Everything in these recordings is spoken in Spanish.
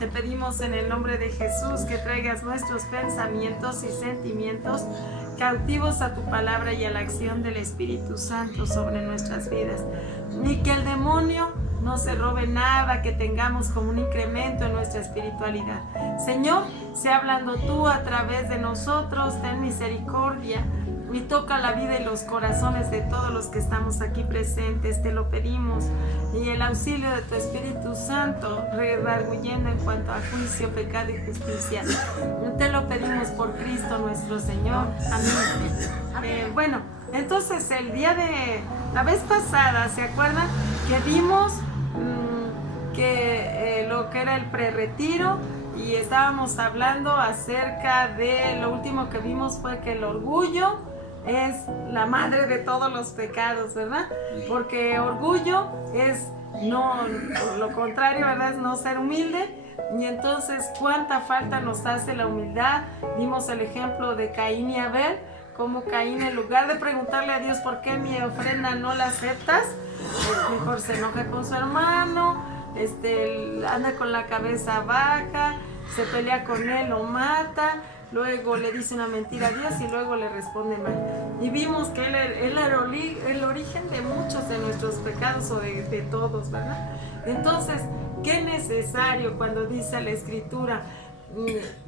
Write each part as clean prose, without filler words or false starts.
Te pedimos en el nombre de Jesús que traigas nuestros pensamientos y sentimientos cautivos a tu palabra y a la acción del Espíritu Santo sobre nuestras vidas. Y que el demonio no se robe nada, que tengamos como un incremento en nuestra espiritualidad. Señor, sea hablando tú a través de nosotros, ten misericordia y toca la vida y los corazones de todos los que estamos aquí presentes, te lo pedimos. Y el auxilio de tu Espíritu Santo, redarguyendo en cuanto a juicio, pecado y justicia. Te lo pedimos por Cristo nuestro Señor. Amén. Bueno, entonces el día de la vez pasada, ¿se acuerdan? Que vimos lo que era el prerretiro y estábamos hablando acerca de lo último que vimos fue que el orgullo es la madre de todos los pecados, ¿verdad? Porque orgullo es no, lo contrario, ¿verdad? Es no ser humilde. Y entonces, ¿cuánta falta nos hace la humildad? Vimos el ejemplo de Caín y Abel, como Caín, en lugar de preguntarle a Dios por qué mi ofrenda no la aceptas, mejor se enoja con su hermano, anda con la cabeza baja, se pelea con él, lo mata, luego le dice una mentira a Dios y luego le responde mal. Y vimos que él era el origen de muchos de nuestros pecados o de todos, ¿verdad? Entonces, qué necesario cuando dice la Escritura,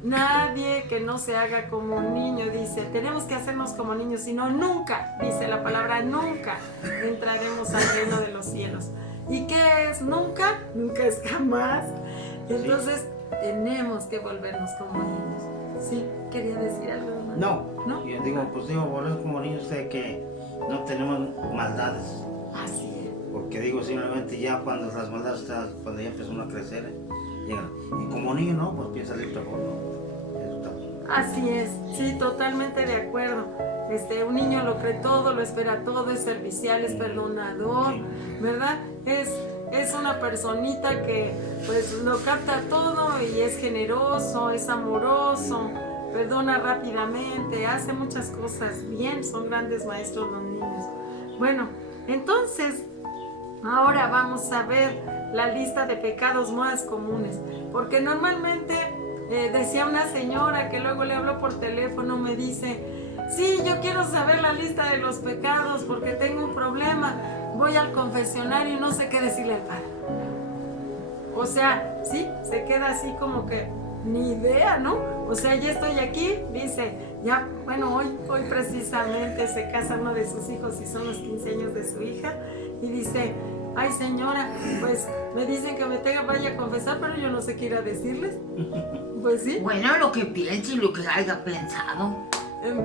nadie que no se haga como un niño, dice, tenemos que hacernos como niños, sino nunca, dice la palabra, nunca entraremos al reino de los cielos. ¿Y qué es nunca? Nunca es jamás. Entonces, tenemos que volvernos como niños. Sí, quería decir algo más. No, yo digo, volver como niños de que no tenemos maldades. Así es. Porque digo, simplemente ya cuando las maldades, cuando ya empezó uno a crecer, llegan. Y como niño, no, pues piensa de otra forma. Así es, sí, totalmente de acuerdo. Un niño lo cree todo, lo espera todo, es servicial, es perdonador, ¿verdad? Es una personita que pues lo capta todo y es generoso, es amoroso, perdona rápidamente, hace muchas cosas bien, son grandes maestros los niños. Bueno, entonces ahora vamos a ver la lista de pecados más comunes, porque normalmente decía una señora que luego le habló por teléfono, me dice, sí, yo quiero saber la lista de los pecados porque tengo un problema, voy al confesionario y no sé qué decirle al padre. O sea, sí, se queda así como que ni idea, ¿no? O sea, ya estoy aquí, dice, ya, bueno, hoy precisamente se casa uno de sus hijos y son los 15 años de su hija y dice, ay señora, pues me dicen que vaya a confesar, pero yo no sé qué ir a decirles. Pues sí. Bueno, lo que piense y lo que haya pensado.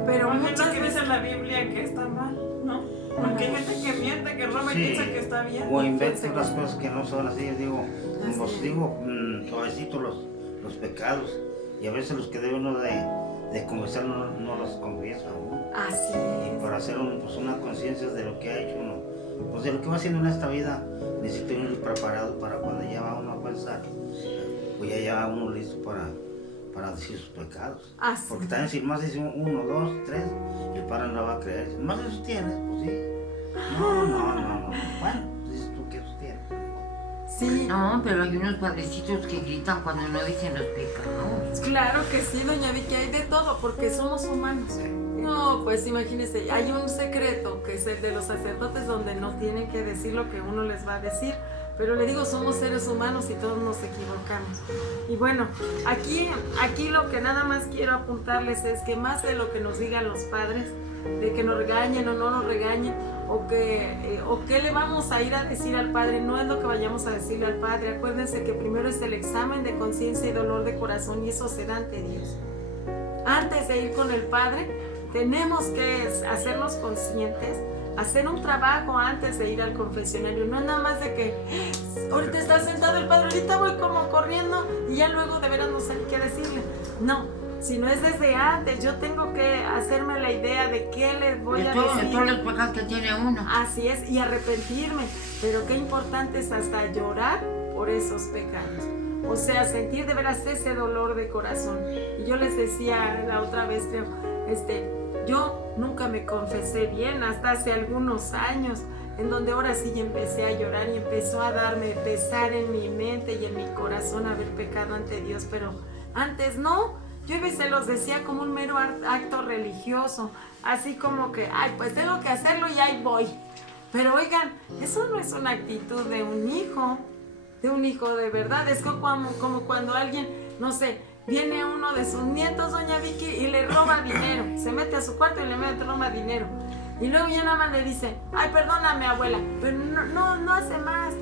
Pero muchas veces en la Biblia que está mal, ¿no? Porque hay gente que miente, que roba y piensa que está bien. O inventa las cosas que no son así. Digo, suavecito los pecados. Y a veces los que debe uno de confesar no los confiesa. Así es. Y para hacer una conciencia de lo que ha hecho uno. Pues de lo que va haciendo en esta vida, necesita uno ir preparado para cuando ya va uno a pensar. Pues ya va uno listo para decir sus pecados. Así. Porque también si más dice 1, 2, 3, el padre no va a creer. Más eso tienes, pues sí. No. Bueno, dices tú que eso tienes. Sí. No, pero hay unos padrecitos que gritan cuando no dicen los pecados. Claro que sí, doña Vicky, hay de todo, porque somos humanos. No, pues imagínense, hay un secreto que es el de los sacerdotes donde no tienen que decir lo que uno les va a decir. Pero le digo, somos seres humanos y todos nos equivocamos. Y bueno, aquí lo que nada más quiero apuntarles es que más de lo que nos digan los padres, de que nos regañen o no nos regañen, o qué le vamos a ir a decir al padre, no es lo que vayamos a decirle al padre. Acuérdense que primero es el examen de conciencia y dolor de corazón y eso se da ante Dios. Antes de ir con el padre, tenemos que hacernos conscientes, hacer un trabajo antes de ir al confesionario. No es nada más de que ahorita está sentado el padre, ahorita voy como corriendo y ya luego de veras no sé qué decirle. No, sino es desde antes. Yo tengo que hacerme la idea de qué les voy a decir. De todos los pecados que tiene uno. Así es, y arrepentirme. Pero qué importante es hasta llorar por esos pecados. O sea, sentir de veras ese dolor de corazón. Y yo les decía la otra vez, creo, yo nunca me confesé bien hasta hace algunos años en donde ahora sí empecé a llorar y empezó a darme pesar en mi mente y en mi corazón haber pecado ante Dios, pero antes no. Yo iba y se los decía como un mero acto religioso, así como que, ay, pues tengo que hacerlo y ahí voy. Pero oigan, eso no es una actitud de un hijo de verdad. Es como cuando alguien, no sé, viene uno de sus nietos, doña Vicky, y le roba dinero. Se mete a su cuarto y le roba dinero. Y luego ya nada más le dice, ay, perdóname, abuela, pero no hace más.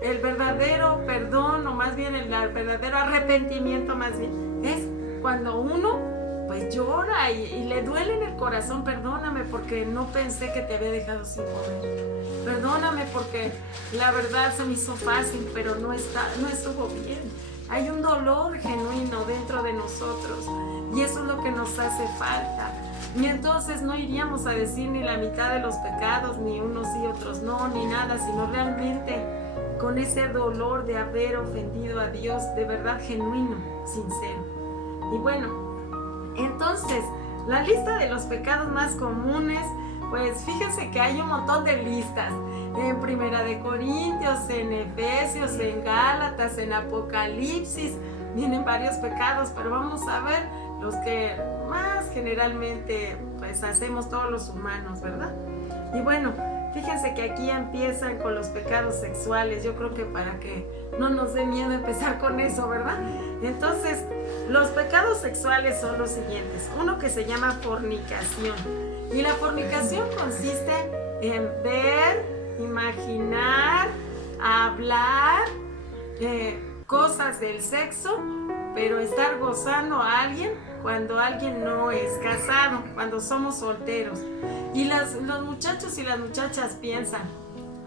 El verdadero perdón, o más bien el verdadero arrepentimiento, más bien, es cuando uno pues llora y le duele en el corazón. Perdóname porque no pensé que te había dejado sin poder. Perdóname porque la verdad se me hizo fácil, pero no estuvo bien. Hay un dolor genuino dentro de nosotros y eso es lo que nos hace falta. Y entonces no iríamos a decir ni la mitad de los pecados, ni unos y otros no, ni nada, sino realmente con ese dolor de haber ofendido a Dios, de verdad genuino, sincero. Y bueno, entonces, la lista de los pecados más comunes, pues fíjense que hay un montón de listas. En Primera de Corintios, en Efesios, en Gálatas, en Apocalipsis, vienen varios pecados, pero vamos a ver los que más generalmente pues hacemos todos los humanos, ¿verdad? Y bueno, fíjense que aquí empiezan con los pecados sexuales. Yo creo que para que no nos dé miedo empezar con eso, ¿verdad? Entonces, los pecados sexuales son los siguientes. Uno que se llama fornicación. Y la fornicación consiste en ver, imaginar, hablar cosas del sexo, pero estar gozando a alguien cuando alguien no es casado, cuando somos solteros. Y los muchachos y las muchachas piensan,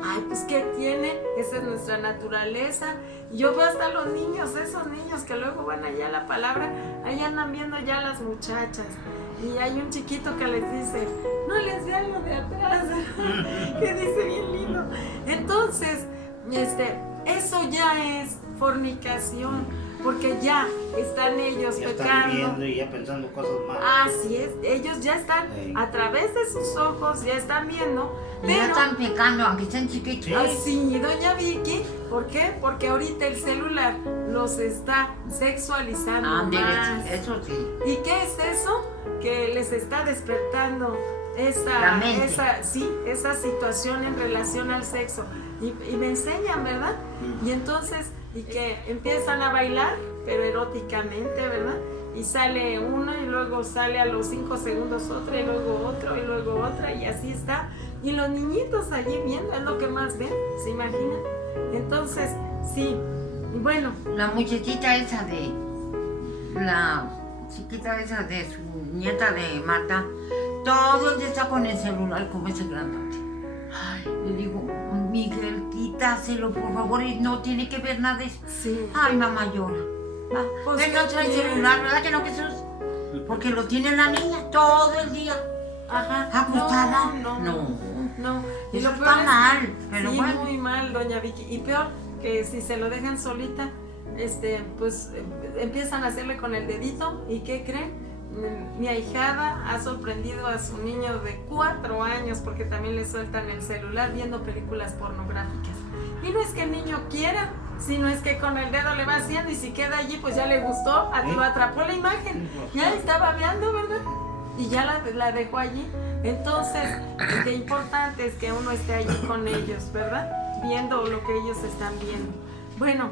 ay, pues ¿qué tiene? Esa es nuestra naturaleza. Y yo veo hasta los niños, esos niños que luego van allá a la palabra, allá andan viendo ya a las muchachas. Y hay un chiquito que les dice, no les vean lo de atrás, que dice bien lindo. Entonces, eso ya es fornicación, porque ya están ellos ya pecando. Están viendo y ya pensando cosas malas. Así es, ellos ya están a través de sus ojos, ya están viendo. Y ya están pecando, aunque estén chiquitos. Sí, doña Vicky, ¿por qué? Porque ahorita el celular los está sexualizando más. Eso sí. ¿Y qué es eso? Que les está despertando esa situación en relación al sexo. Y me enseñan, ¿verdad? Y entonces, y que empiezan a bailar, pero eróticamente, ¿verdad? Y sale uno y luego sale a los 5 segundos otro y luego otro y luego otra y así está. Y los niñitos allí viendo es lo que más ven, ¿se imaginan? Entonces, sí, bueno. La muchachita esa la chiquita esa de su nieta de Marta, todo el día está con el celular como ese grandote. Ay, le digo, Miguel, quítaselo por favor, y no tiene que ver nada de eso. Sí. Ay, mamá llora. Pues Él no trae celular, ¿verdad que no, Jesús? Porque lo tiene la niña todo el día. Ajá. ¿Acostada? No. Y eso lo peor está es mal, que, pero sí, bueno. muy mal, doña Vicky. Y peor que si se lo dejan solita, pues empiezan a hacerle con el dedito. ¿Y qué creen? Mi ahijada ha sorprendido a su niño de 4 años porque también le sueltan el celular viendo películas pornográficas. Y no es que el niño quiera, sino es que con el dedo le va haciendo y si queda allí pues ya le gustó, lo atrapó la imagen, ya estaba viendo, ¿verdad? Y ya la dejó allí. Entonces, qué importante es que uno esté allí con ellos, ¿verdad? Viendo lo que ellos están viendo. Bueno,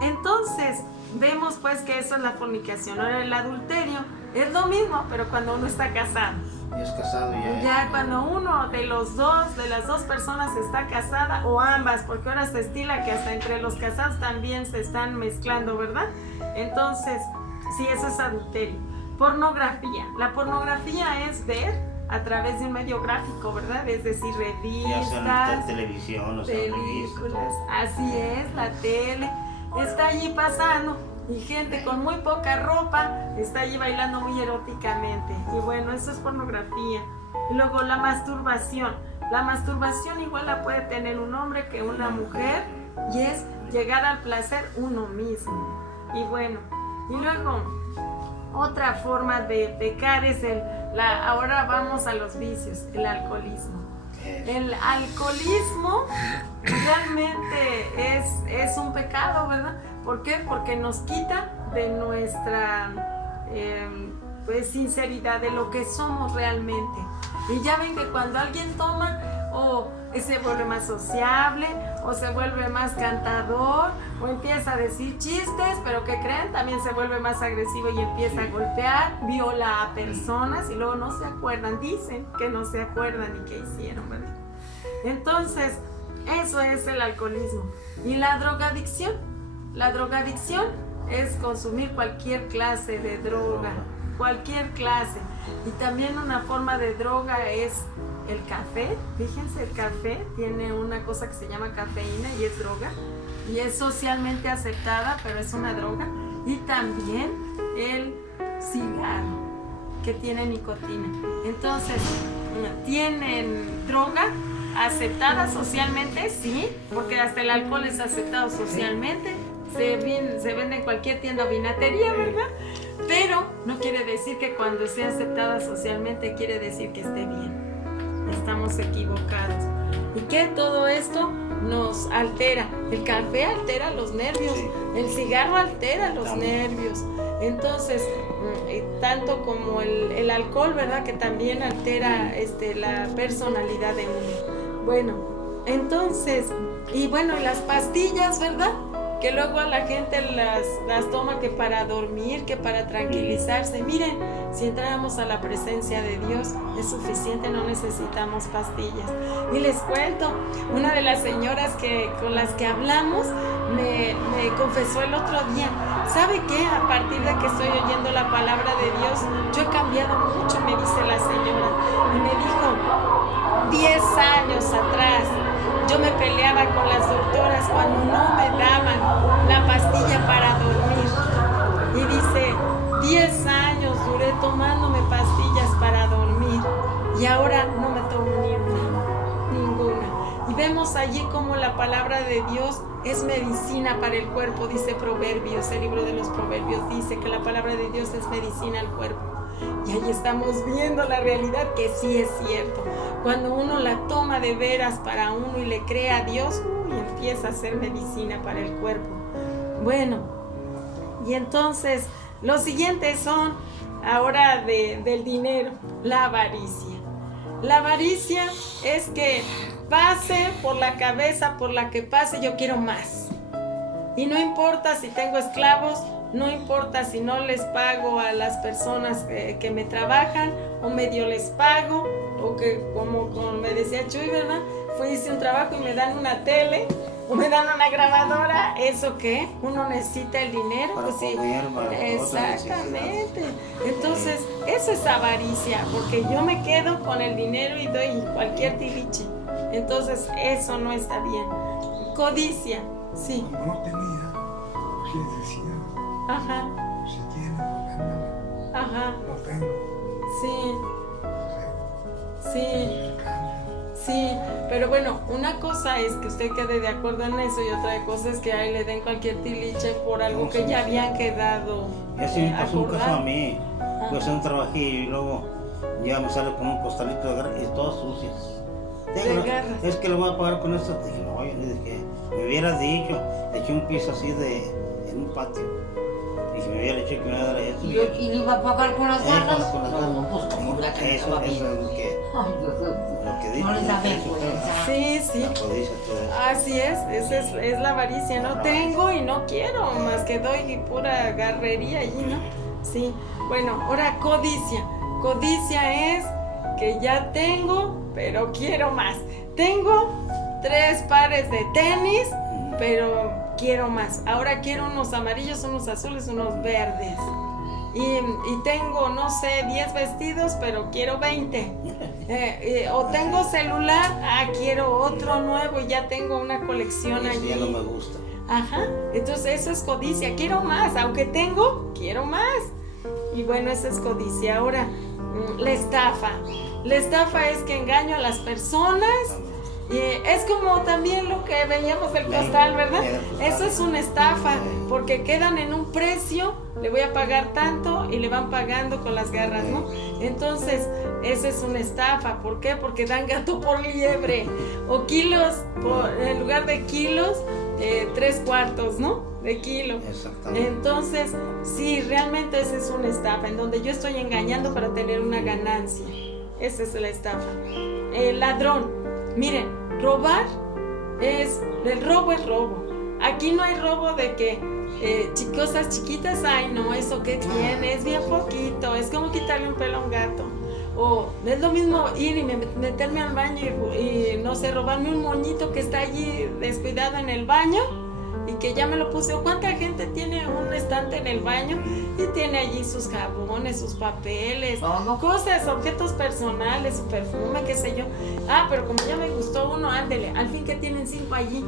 entonces vemos pues que eso es la fornicación. Ahora el adulterio es lo mismo, pero cuando uno está casado. Ya es casado, Ya cuando uno de las dos personas está casada, o ambas, porque ahora se estila que hasta entre los casados también se están mezclando, ¿verdad? Entonces, sí, eso es adulterio. Pornografía. La pornografía es ver a través de un medio gráfico, ¿verdad? Es decir, ya sea revistas, televisión, o sea, películas. Así es, la tele. Está allí pasando. Y gente con muy poca ropa está allí bailando muy eróticamente. Y bueno, eso es pornografía. Y luego la masturbación. La masturbación igual la puede tener un hombre que una mujer. Y es llegar al placer uno mismo. Y bueno, y luego otra forma de pecar es ahora vamos a los vicios, el alcoholismo. El alcoholismo realmente es un pecado, ¿verdad? ¿Por qué? Porque nos quita de nuestra pues, sinceridad, de lo que somos realmente. Y ya ven que cuando alguien toma, o se vuelve más sociable, o se vuelve más cantador, o empieza a decir chistes, pero ¿qué creen? También se vuelve más agresivo y empieza a golpear, viola a personas y luego no se acuerdan, dicen que no se acuerdan y qué hicieron, ¿verdad? Entonces, eso es el alcoholismo. Y la drogadicción. La drogadicción es consumir cualquier clase de droga, cualquier clase. Y también una forma de droga es el café. Fíjense, el café tiene una cosa que se llama cafeína y es droga. Y es socialmente aceptada, pero es una droga. Y también el cigarro, que tiene nicotina. Entonces, ¿tienen droga aceptada socialmente? Sí, porque hasta el alcohol es aceptado socialmente. Se vende en cualquier tienda o vinatería, ¿verdad? Pero no quiere decir que cuando sea aceptada socialmente quiere decir que esté bien. Estamos equivocados. Y que todo esto nos altera. El café altera los nervios, el cigarro altera los nervios. Entonces, tanto como el alcohol, ¿verdad? Que también altera la personalidad de uno. Bueno, entonces, y bueno, las pastillas, ¿verdad? Que luego a la gente las toma que para dormir, que para tranquilizarse. Miren, si entráramos a la presencia de Dios es suficiente, no necesitamos pastillas. Y les cuento, una de las señoras con las que hablamos me confesó el otro día, ¿sabe qué? A partir de que estoy oyendo la palabra de Dios, yo he cambiado mucho, me dice la señora. Y me dijo, 10 años atrás, yo me peleaba con las doctoras cuando no me daban la pastilla para dormir. Y dice, 10 años duré tomándome pastillas para dormir y ahora no me tomo ninguna. Y vemos allí como la palabra de Dios es medicina para el cuerpo, dice Proverbios, el libro de los Proverbios dice que la palabra de Dios es medicina al cuerpo. Y ahí estamos viendo la realidad que sí es cierto. Cuando uno la toma de veras para uno y le cree a Dios, empieza a ser medicina para el cuerpo. Bueno, y entonces los siguientes son ahora del dinero, la avaricia. La avaricia es que pase por la cabeza por la que pase, yo quiero más. Y no importa si tengo esclavos, no importa si no les pago a las personas que me trabajan o medio les pago, o que como me decía Chuy, ¿verdad? Hice un trabajo y me dan una tele o me dan una grabadora. ¿Eso qué? Uno necesita el dinero. Para pues sí, comer, para exactamente. Entonces, eso es avaricia, porque yo me quedo con el dinero y doy cualquier tiliche. Entonces, eso no está bien. Codicia, sí. Como no tenía, sí decía, Ajá, si tienes, no tengo, ajá, no tengo, sí, no sé, sí. Sí, pero bueno, una cosa es que usted quede de acuerdo en eso y otra cosa es que ahí le den cualquier tiliche por algo que ya habían quedado Eso me pasó un caso a acordado. mí. Yo hacía un trabajillo y luego ya me sale con un costalito de garras y todas sucias. Digo, garras. es que lo voy a pagar con esto. Dije, no, yo le dije, me hubieras dicho, eché un piso así en un patio. Y si me hubiera dicho que me iba a dar eso. ¿Y le iba a pagar con las garras? Con las garras. No, pues como la que Eso estaba bien. es lo que Ay, Dios mío. dijo. No les da vergüenza. Sí, sí. La codicia, todo eso. Así es, esa es la avaricia, no tengo y no quiero, más que doy pura garrería allí, ¿no? Sí, bueno, ahora codicia. Codicia es que ya tengo, pero quiero más. Tengo 3 pares de tenis, pero quiero más. Ahora quiero unos amarillos, unos azules, unos verdes. Y tengo, no sé, 10 vestidos, pero quiero 20. O tengo celular, quiero otro nuevo y ya tengo una colección Eso allí. ya no me gusta. Ajá, entonces eso es codicia, quiero más, aunque tengo, quiero más. Y bueno, eso es codicia. Ahora, la estafa. La estafa es que engaño a las personas Y es como también lo que veíamos del costal, ¿verdad? Eso es una estafa, porque quedan en un precio, le voy a pagar tanto y le van pagando con las garras, ¿no? Entonces, esa es una estafa. ¿Por qué? Porque dan gato por liebre, o kilos, en lugar de kilos, 3/4, ¿no? De kilo. Exactamente. Entonces, sí, realmente esa es una estafa, en donde yo estoy engañando para tener una ganancia. Esa es la estafa. El ladrón, miren, robar el robo es robo. Aquí no hay robo de que cosas chiquitas, ay no, eso que tiene, es bien poquito, es como quitarle un pelo a un gato. O es lo mismo ir y meterme al baño y no sé, robarme un moñito que está allí descuidado en el baño y que ya me lo puse. ¿O cuánta gente tiene un estante en el baño y tiene allí sus jabones, sus papeles, cosas, objetos personales, su perfume, qué sé yo? Ah, pero como ya me gustó uno, ándele, al fin que tienen 5 allí.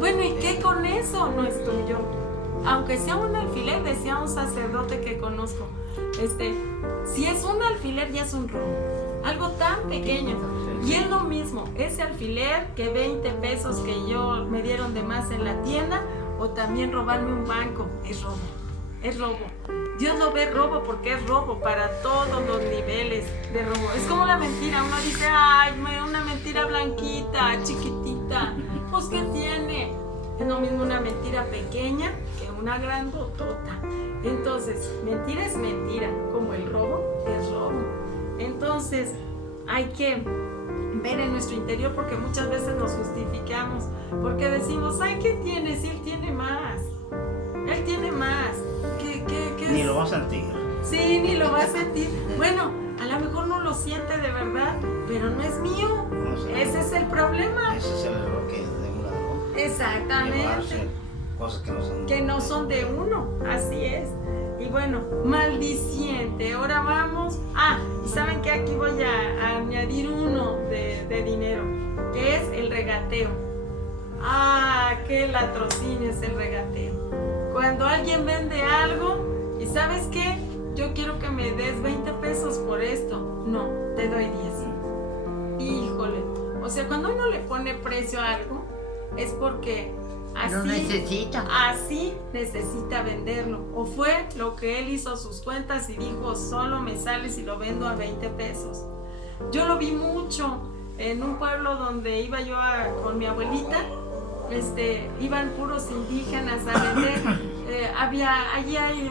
Bueno, ¿y qué con eso? No es tuyo. Aunque sea un alfiler, decía un sacerdote que conozco, si es un alfiler ya es un robo, algo tan pequeño. Y es lo mismo, ese alfiler que 20 pesos que yo me dieron de más en la tienda, o también robarme un banco, es robo, es robo. Dios lo ve robo porque es robo para todos los niveles de robo. Es como la mentira, uno dice, ay, una mentira blanquita, chiquitita, pues ¿qué tiene? Es lo mismo una mentira pequeña que una grandotota. Entonces, mentira es mentira, como el robo es robo. Entonces, hay que ver en nuestro interior, porque muchas veces nos justificamos, porque decimos, ay, ¿qué tiene? Si él tiene más. Él tiene más. ¿Qué Ni es? lo va a sentir. Sí, ni lo va a sentir. Bueno, a lo mejor no lo siente de verdad, pero no es mío. No sé. Ese es el problema. Ese es el error que de un ladrón. Exactamente. Llevarse cosas Que no son de uno, así es. Y bueno, maldiciente. Ahora vamos. Ah, y saben que aquí voy a añadir uno de dinero, que es el regateo. Ah, qué latrocinio es el regateo. Cuando alguien vende algo y ¿sabes qué? Yo quiero que me des 20 pesos por esto. No, te doy 10. Híjole. O sea, cuando uno le pone precio a algo, es porque Lo necesita. así necesita venderlo. O fue lo que él hizo sus cuentas y dijo, solo me sale si lo vendo a 20 pesos. Yo lo vi mucho en un pueblo donde iba yo con mi abuelita. Iban puros indígenas a vender. Allí hay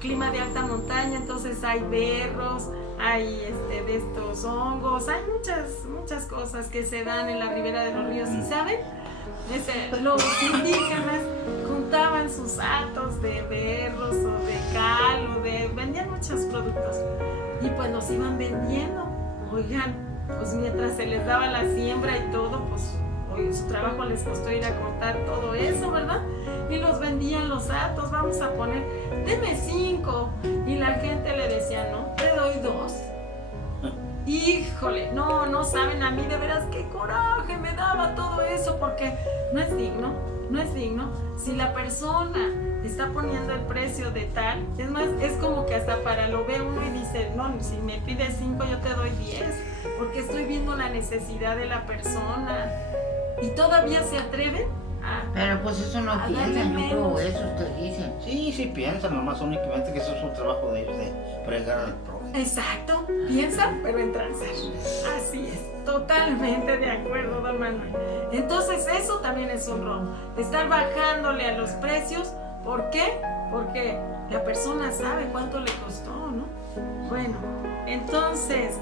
clima de alta montaña, entonces hay berros, hay de estos hongos, hay muchas cosas que se dan en la ribera de los ríos. ¿Y saben? Los indígenas juntaban sus hatos de berros o de cal vendían muchos productos y pues los iban vendiendo. Oigan, pues mientras se les daba la siembra y todo, pues su trabajo les costó ir a cortar todo eso, ¿verdad? Y los vendían los hatos, vamos a poner, deme 5. Y la gente le decía, no, te doy 2. Híjole, no saben a mí de veras qué coraje me daba todo eso, porque no es digno. Si la persona está poniendo el precio de tal, es más, es como que hasta para lo ve uno y dice, no, si me pides 5 yo te doy 10, porque estoy viendo la necesidad de la persona y todavía se atreven a... Pero pues eso no a piensan, darle yo creo menos. eso ustedes dicen. Sí piensan, nomás únicamente que eso es un trabajo de ellos, de fregar al prójimo. Exacto, piensan, pero en transar. Así es, totalmente de acuerdo, don Manuel. Entonces eso también es un robo, estar bajándole a los precios. ¿Por qué? Porque la persona sabe cuánto le costó, ¿no? Bueno, entonces,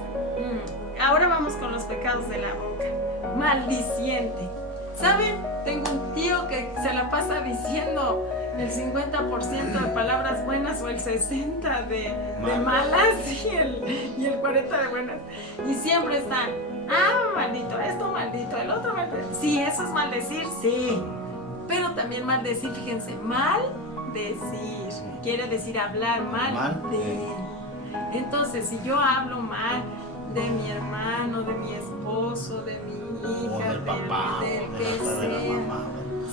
ahora vamos con los pecados de la boca. Maldiciente. ¿Saben? Tengo un tío que se la pasa diciendo el 50% de palabras buenas o el 60% de malas y el 40% de buenas. Y siempre está, maldito esto, maldito el otro, maldito. Sí, eso es maldecir, sí. Pero también maldecir, fíjense, maldecir quiere decir hablar mal de él. Entonces, si yo hablo mal de mi hermano, de mi esposo, de mi hija, del papá, del que de la sea, mamá,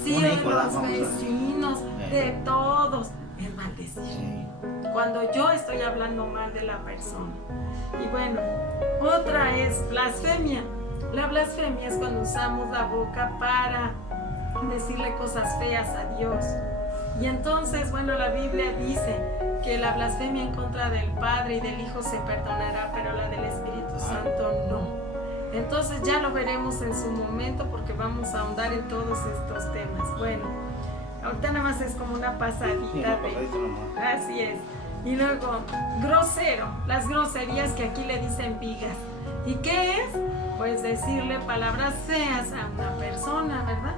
sí, de los vecinos, de todos, es maldecir. Sí. Cuando yo estoy hablando mal de la persona. Y bueno, otra es blasfemia. La blasfemia es cuando usamos la boca para decirle cosas feas a Dios. Y entonces, bueno, la Biblia dice que la blasfemia en contra del Padre y del Hijo se perdonará, pero la del Espíritu Santo no. Entonces ya lo veremos en su momento porque vamos a ahondar en todos estos temas. Bueno, ahorita nada más es como una pasadita de... Así es. Y luego, grosero, las groserías que aquí le dicen pigas. ¿Y qué es? Pues decirle palabras feas a una persona, ¿verdad?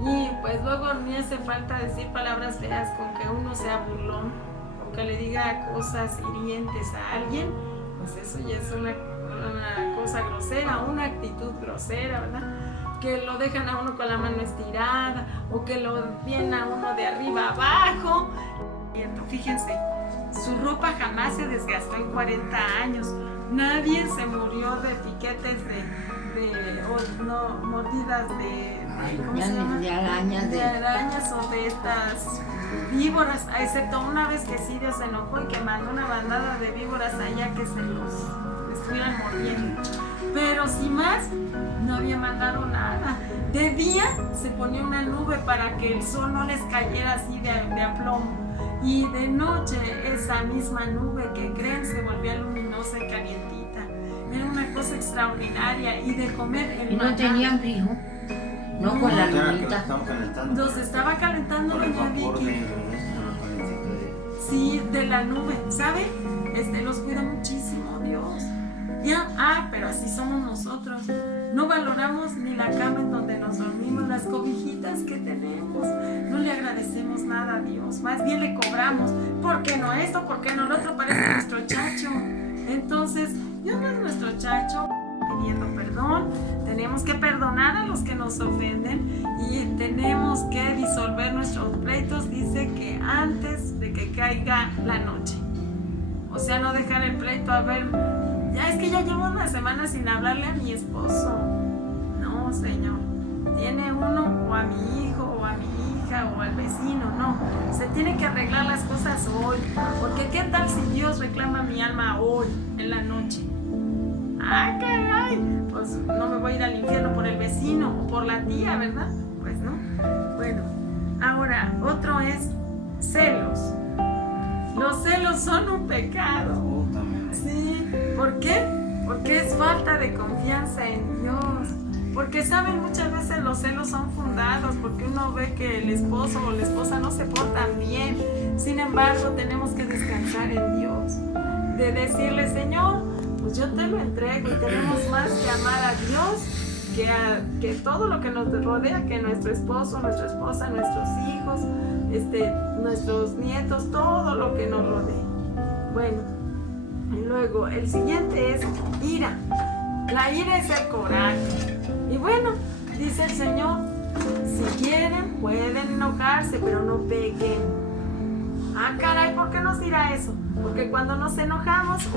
Y pues luego ni hace falta decir palabras feas con que uno sea burlón, con que le diga cosas hirientes a alguien, pues eso ya es una cosa grosera, una actitud grosera, ¿verdad? Que lo dejan a uno con la mano estirada o que lo vienen a uno de arriba abajo. Fíjense, su ropa jamás se desgastó en 40 años. Nadie se murió de piquetes no, mordidas ¿cómo se llama? De arañas. De arañas o de estas víboras, excepto una vez que sí Dios se enojó y que mandó una bandada de víboras allá que se los estuvieran mordiendo. Pero sin más, no había mandado nada. De día se ponía una nube para que el sol no les cayera así de aplomo. Y de noche esa misma nube que creen se volvía luminosa y calientita. Era una cosa extraordinaria. Y de comer el ¿Y no maná. tenían frío? No, con la lunita. Nos estaba calentando doña Vicky. Sí, de la nube, ¿sabe? Los cuida muchísimo Dios. Ya, pero así somos nosotros. No valoramos ni la cama en donde nos dormimos, las cobijitas que tenemos. No le agradecemos nada a Dios. Más bien le cobramos. ¿Por qué no esto? ¿Por qué no lo otro? Parece nuestro chacho. Entonces, Dios no es nuestro chacho. Pidiendo perdón, tenemos que perdonar a los que nos ofenden y tenemos que disolver nuestros pleitos. Dice que antes de que caiga la noche. O sea, no dejar el pleito a ver. Ya es que ya llevo una semana sin hablarle a mi esposo. No, Señor. Tiene uno o a mi hijo o a mi hija o al vecino. No, se tiene que arreglar las cosas hoy. Porque ¿qué tal si Dios reclama mi alma hoy, en la noche? ¡Ah, caray! Pues no me voy a ir al infierno por el vecino o por la tía, ¿verdad? Pues no. Bueno, ahora, otro es celos. Los celos son un pecado. Sí, ¿por qué? Porque es falta de confianza en Dios. Porque saben, muchas veces los celos son fundados porque uno ve que el esposo o la esposa no se portan bien. Sin embargo, tenemos que descansar en Dios. De decirle, Señor, pues yo te lo entrego y tenemos más que amar a Dios que todo lo que nos rodea, que nuestro esposo, nuestra esposa, nuestros hijos, nuestros nietos, todo lo que nos rodea. Bueno, y luego el siguiente es ira. La ira es el coraje. Y bueno, dice el Señor, si quieren pueden enojarse, pero no pequen. Ah, caray, ¿por qué nos dirá eso? Porque cuando nos enojamos,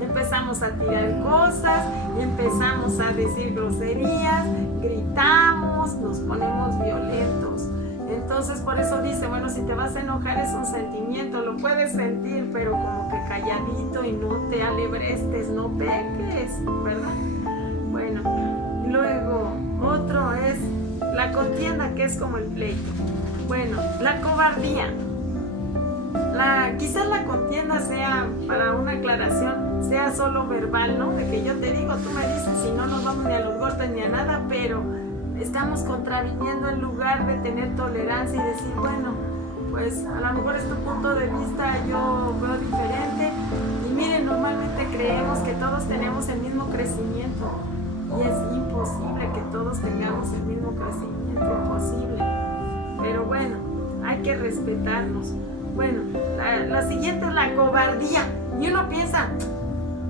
empezamos a tirar cosas, empezamos a decir groserías, gritamos, nos ponemos violentos. Entonces por eso dice, bueno, si te vas a enojar es un sentimiento, lo puedes sentir, pero como que calladito y no te alebrestes, no peques, ¿verdad? Bueno, luego otro es la contienda, que es como el pleito. Bueno, la cobardía. Quizás la contienda sea, para una aclaración, sea solo verbal, ¿no? De que yo te digo, tú me dices, y no nos vamos ni a los golpes ni a nada, pero estamos contraviniendo en lugar de tener tolerancia y decir, bueno, pues a lo mejor es tu punto de vista, yo veo diferente. Y miren, normalmente creemos que todos tenemos el mismo crecimiento y es imposible que todos tengamos el mismo crecimiento, imposible. Pero bueno, hay que respetarnos. Bueno, la siguiente es la cobardía. Y uno piensa,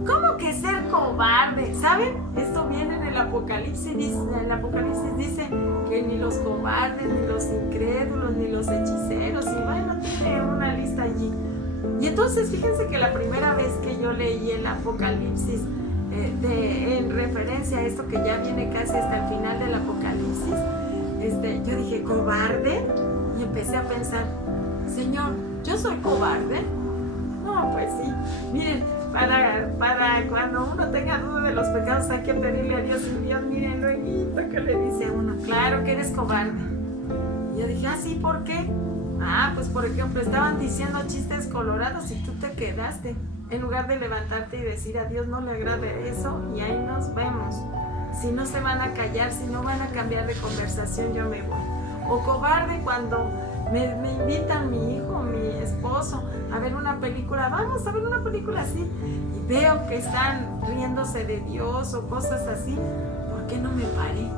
¿cómo que ser cobarde? ¿Saben? Esto viene en el Apocalipsis. Dice que ni los cobardes, ni los incrédulos, ni los hechiceros. Y bueno, tiene una lista allí. Y entonces fíjense que la primera vez que yo leí el Apocalipsis, en referencia a esto que ya viene casi hasta el final del Apocalipsis, yo dije, ¿cobarde? Y empecé a pensar, Señor, ¿yo soy cobarde? No, pues sí. Miren, para cuando uno tenga duda de los pecados hay que pedirle a Dios. Y Dios, miren, luego que le dice a uno, claro que eres cobarde. Y yo dije, sí, ¿por qué? Pues por ejemplo, estaban diciendo chistes colorados y tú te quedaste. En lugar de levantarte y decir a Dios no le agrade eso y ahí nos vemos. Si no se van a callar, si no van a cambiar de conversación, yo me voy. O cobarde cuando me invitan mi hijo, mi esposo a ver una película, vamos a ver una película así, y veo que están riéndose de Dios o cosas así, ¿por qué no me paré?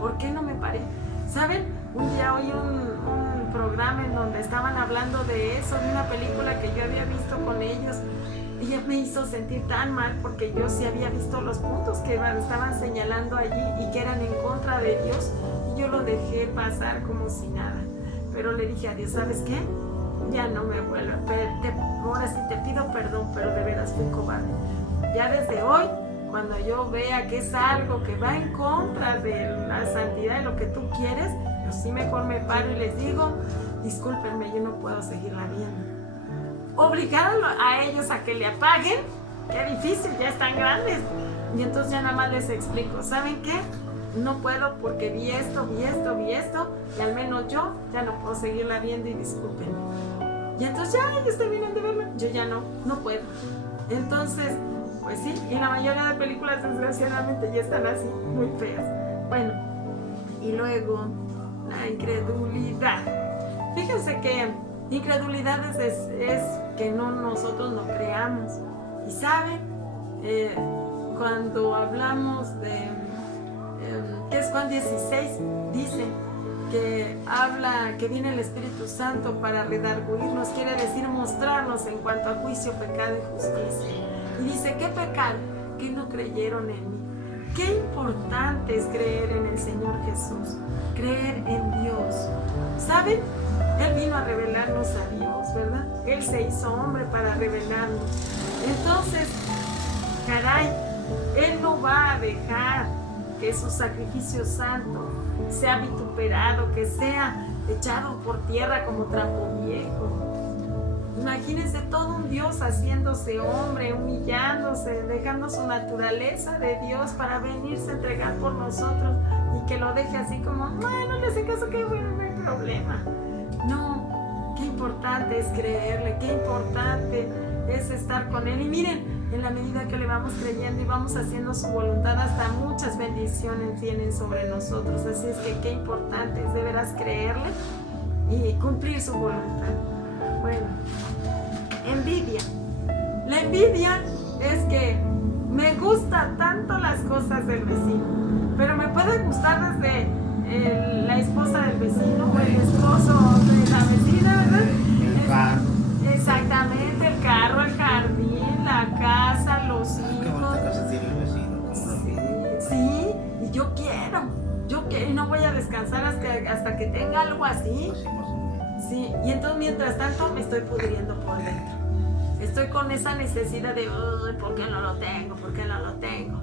¿Por qué no me paré? ¿Saben? Un día oí un programa en donde estaban hablando de eso, de una película que yo había visto con ellos, y me hizo sentir tan mal porque yo sí había visto los puntos que estaban señalando allí y que eran en contra de Dios, y yo lo dejé pasar como si nada. Pero le dije a Dios, ¿sabes qué? Ya no me vuelvo. Ahora sí te pido perdón, pero de veras fui cobarde. Ya desde hoy, cuando yo vea que es algo que va en contra de la santidad de lo que tú quieres, yo sí mejor me paro y les digo, discúlpenme, yo no puedo seguirla viendo. Obligar a ellos a que le apaguen, qué difícil, ya están grandes. Y entonces ya nada más les explico, ¿saben qué? No puedo porque vi esto, y al menos yo ya no puedo seguirla viendo y discúlpenme. Y entonces ya ellos terminan de verla, yo ya no puedo. Entonces, pues sí, y la mayoría de películas desgraciadamente ya están así, muy feas. Bueno, y luego la incredulidad. Fíjense que incredulidad es que nosotros no creamos. Y saben, cuando hablamos de que es Juan 16, dice que habla que viene el Espíritu Santo para redarguirnos, quiere decir mostrarnos en cuanto a juicio, pecado y justicia. Y dice, ¿qué pecado? Que no creyeron en mí. Qué importante es creer en el Señor Jesús, creer en Dios. ¿Saben? Él vino a revelarnos a Dios, ¿verdad? Él se hizo hombre para revelarnos. Entonces, caray, Él no va a dejar que su sacrificio santo sea vituperado, que sea echado por tierra como trapo viejo. Imagínense todo un Dios haciéndose hombre, humillándose, dejando su naturaleza de Dios para venirse a entregar por nosotros y que lo deje así como, no le hace caso, que bueno, no hay problema. No, qué importante es creerle, qué importante es estar con Él. Y miren, en la medida que le vamos creyendo y vamos haciendo su voluntad, hasta muchas bendiciones tienen sobre nosotros. Así es que qué importante es de veras creerle y cumplir su voluntad. Bueno, envidia. La envidia es que me gustan tanto las cosas del vecino, pero me puede gustar desde la esposa del vecino o el esposo de la vecina, ¿verdad? El carro. Exactamente, el carro, el jardín, la casa, los hijos. Qué bonita casa tiene el vecino, como lo envidia. Sí, y yo quiero, y no voy a descansar hasta que tenga algo así. Así más o menos. Sí, y entonces mientras tanto me estoy pudriendo por dentro. Estoy con esa necesidad de, ¿por qué no lo tengo? ¿Por qué no lo tengo?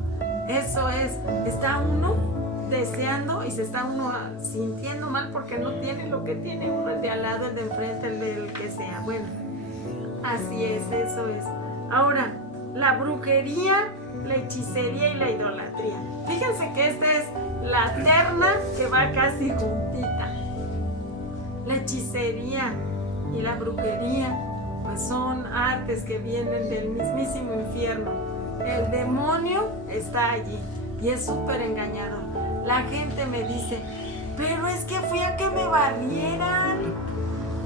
Eso es, está uno deseando y se está uno sintiendo mal porque no tiene lo que tiene uno, el de al lado, el de enfrente, el del que sea. Bueno, así es, eso es. Ahora, la brujería, la hechicería y la idolatría. Fíjense que esta es la terna que va casi juntita. La hechicería y la brujería pues son artes que vienen del mismísimo infierno. El demonio está allí y es súper engañador. La gente me dice, pero es que fui a que me barrieran.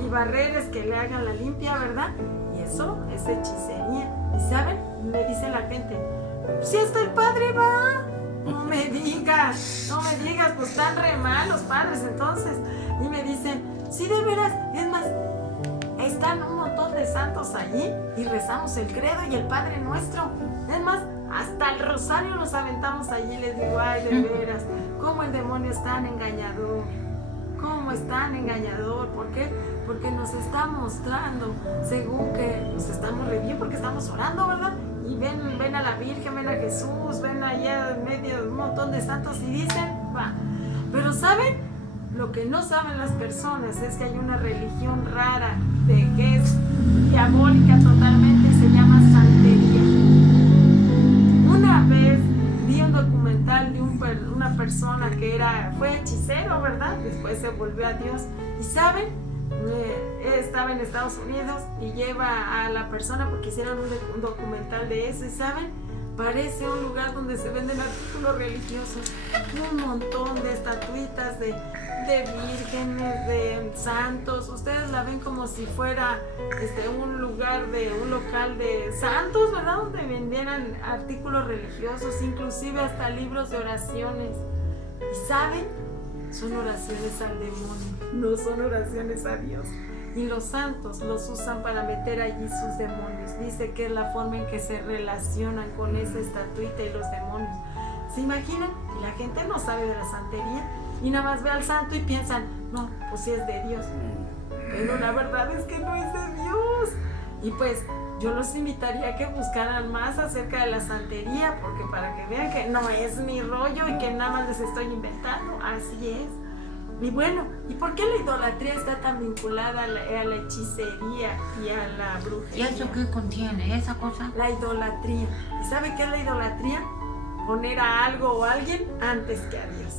Y barrer es que le hagan la limpia, ¿verdad? Y eso es hechicería. ¿Y saben? Me dice la gente, si hasta el padre va. No me digas, pues están re mal los padres entonces. Y me dicen, sí, de veras, es más, están un montón de santos allí y rezamos el credo y el Padre Nuestro. Es más, hasta el rosario nos aventamos allí. Les digo, ay, de veras, cómo el demonio es tan engañador. ¿Cómo es tan engañador? ¿Por qué? Porque nos está mostrando, según que nos estamos re bien porque estamos orando, ¿verdad? Y ven a la Virgen, ven a Jesús, ven allá en medio de un montón de santos y dicen, va. Pero ¿saben? Lo que no saben las personas es que hay una religión rara, que es diabólica totalmente. persona que fue hechicero, ¿verdad? Después se volvió a Dios. Y saben, estaba en Estados Unidos y lleva a la persona porque hicieron un documental de eso. Y saben, parece un lugar donde se venden artículos religiosos, un montón de estatuitas de vírgenes, de santos. Ustedes la ven como si fuera un local de santos, ¿verdad? Donde vendieran artículos religiosos, inclusive hasta libros de oraciones. ¿Y saben? Son oraciones al demonio, no son oraciones a Dios. Y los santos los usan para meter allí sus demonios. Dice que es la forma en que se relacionan con esa estatuita y los demonios. ¿Se imaginan? Y la gente no sabe de la santería y nada más ve al santo y piensan, no, pues sí es de Dios. Pero la verdad es que no es de Dios. Y pues yo los invitaría a que buscaran más acerca de la santería, porque para que vean que no es mi rollo y que nada más les estoy inventando, así es. Y bueno, ¿y por qué la idolatría está tan vinculada a la hechicería y a la brujería? ¿Y eso qué contiene, esa cosa? La idolatría. ¿Y sabe qué es la idolatría? Poner a algo o a alguien antes que a Dios.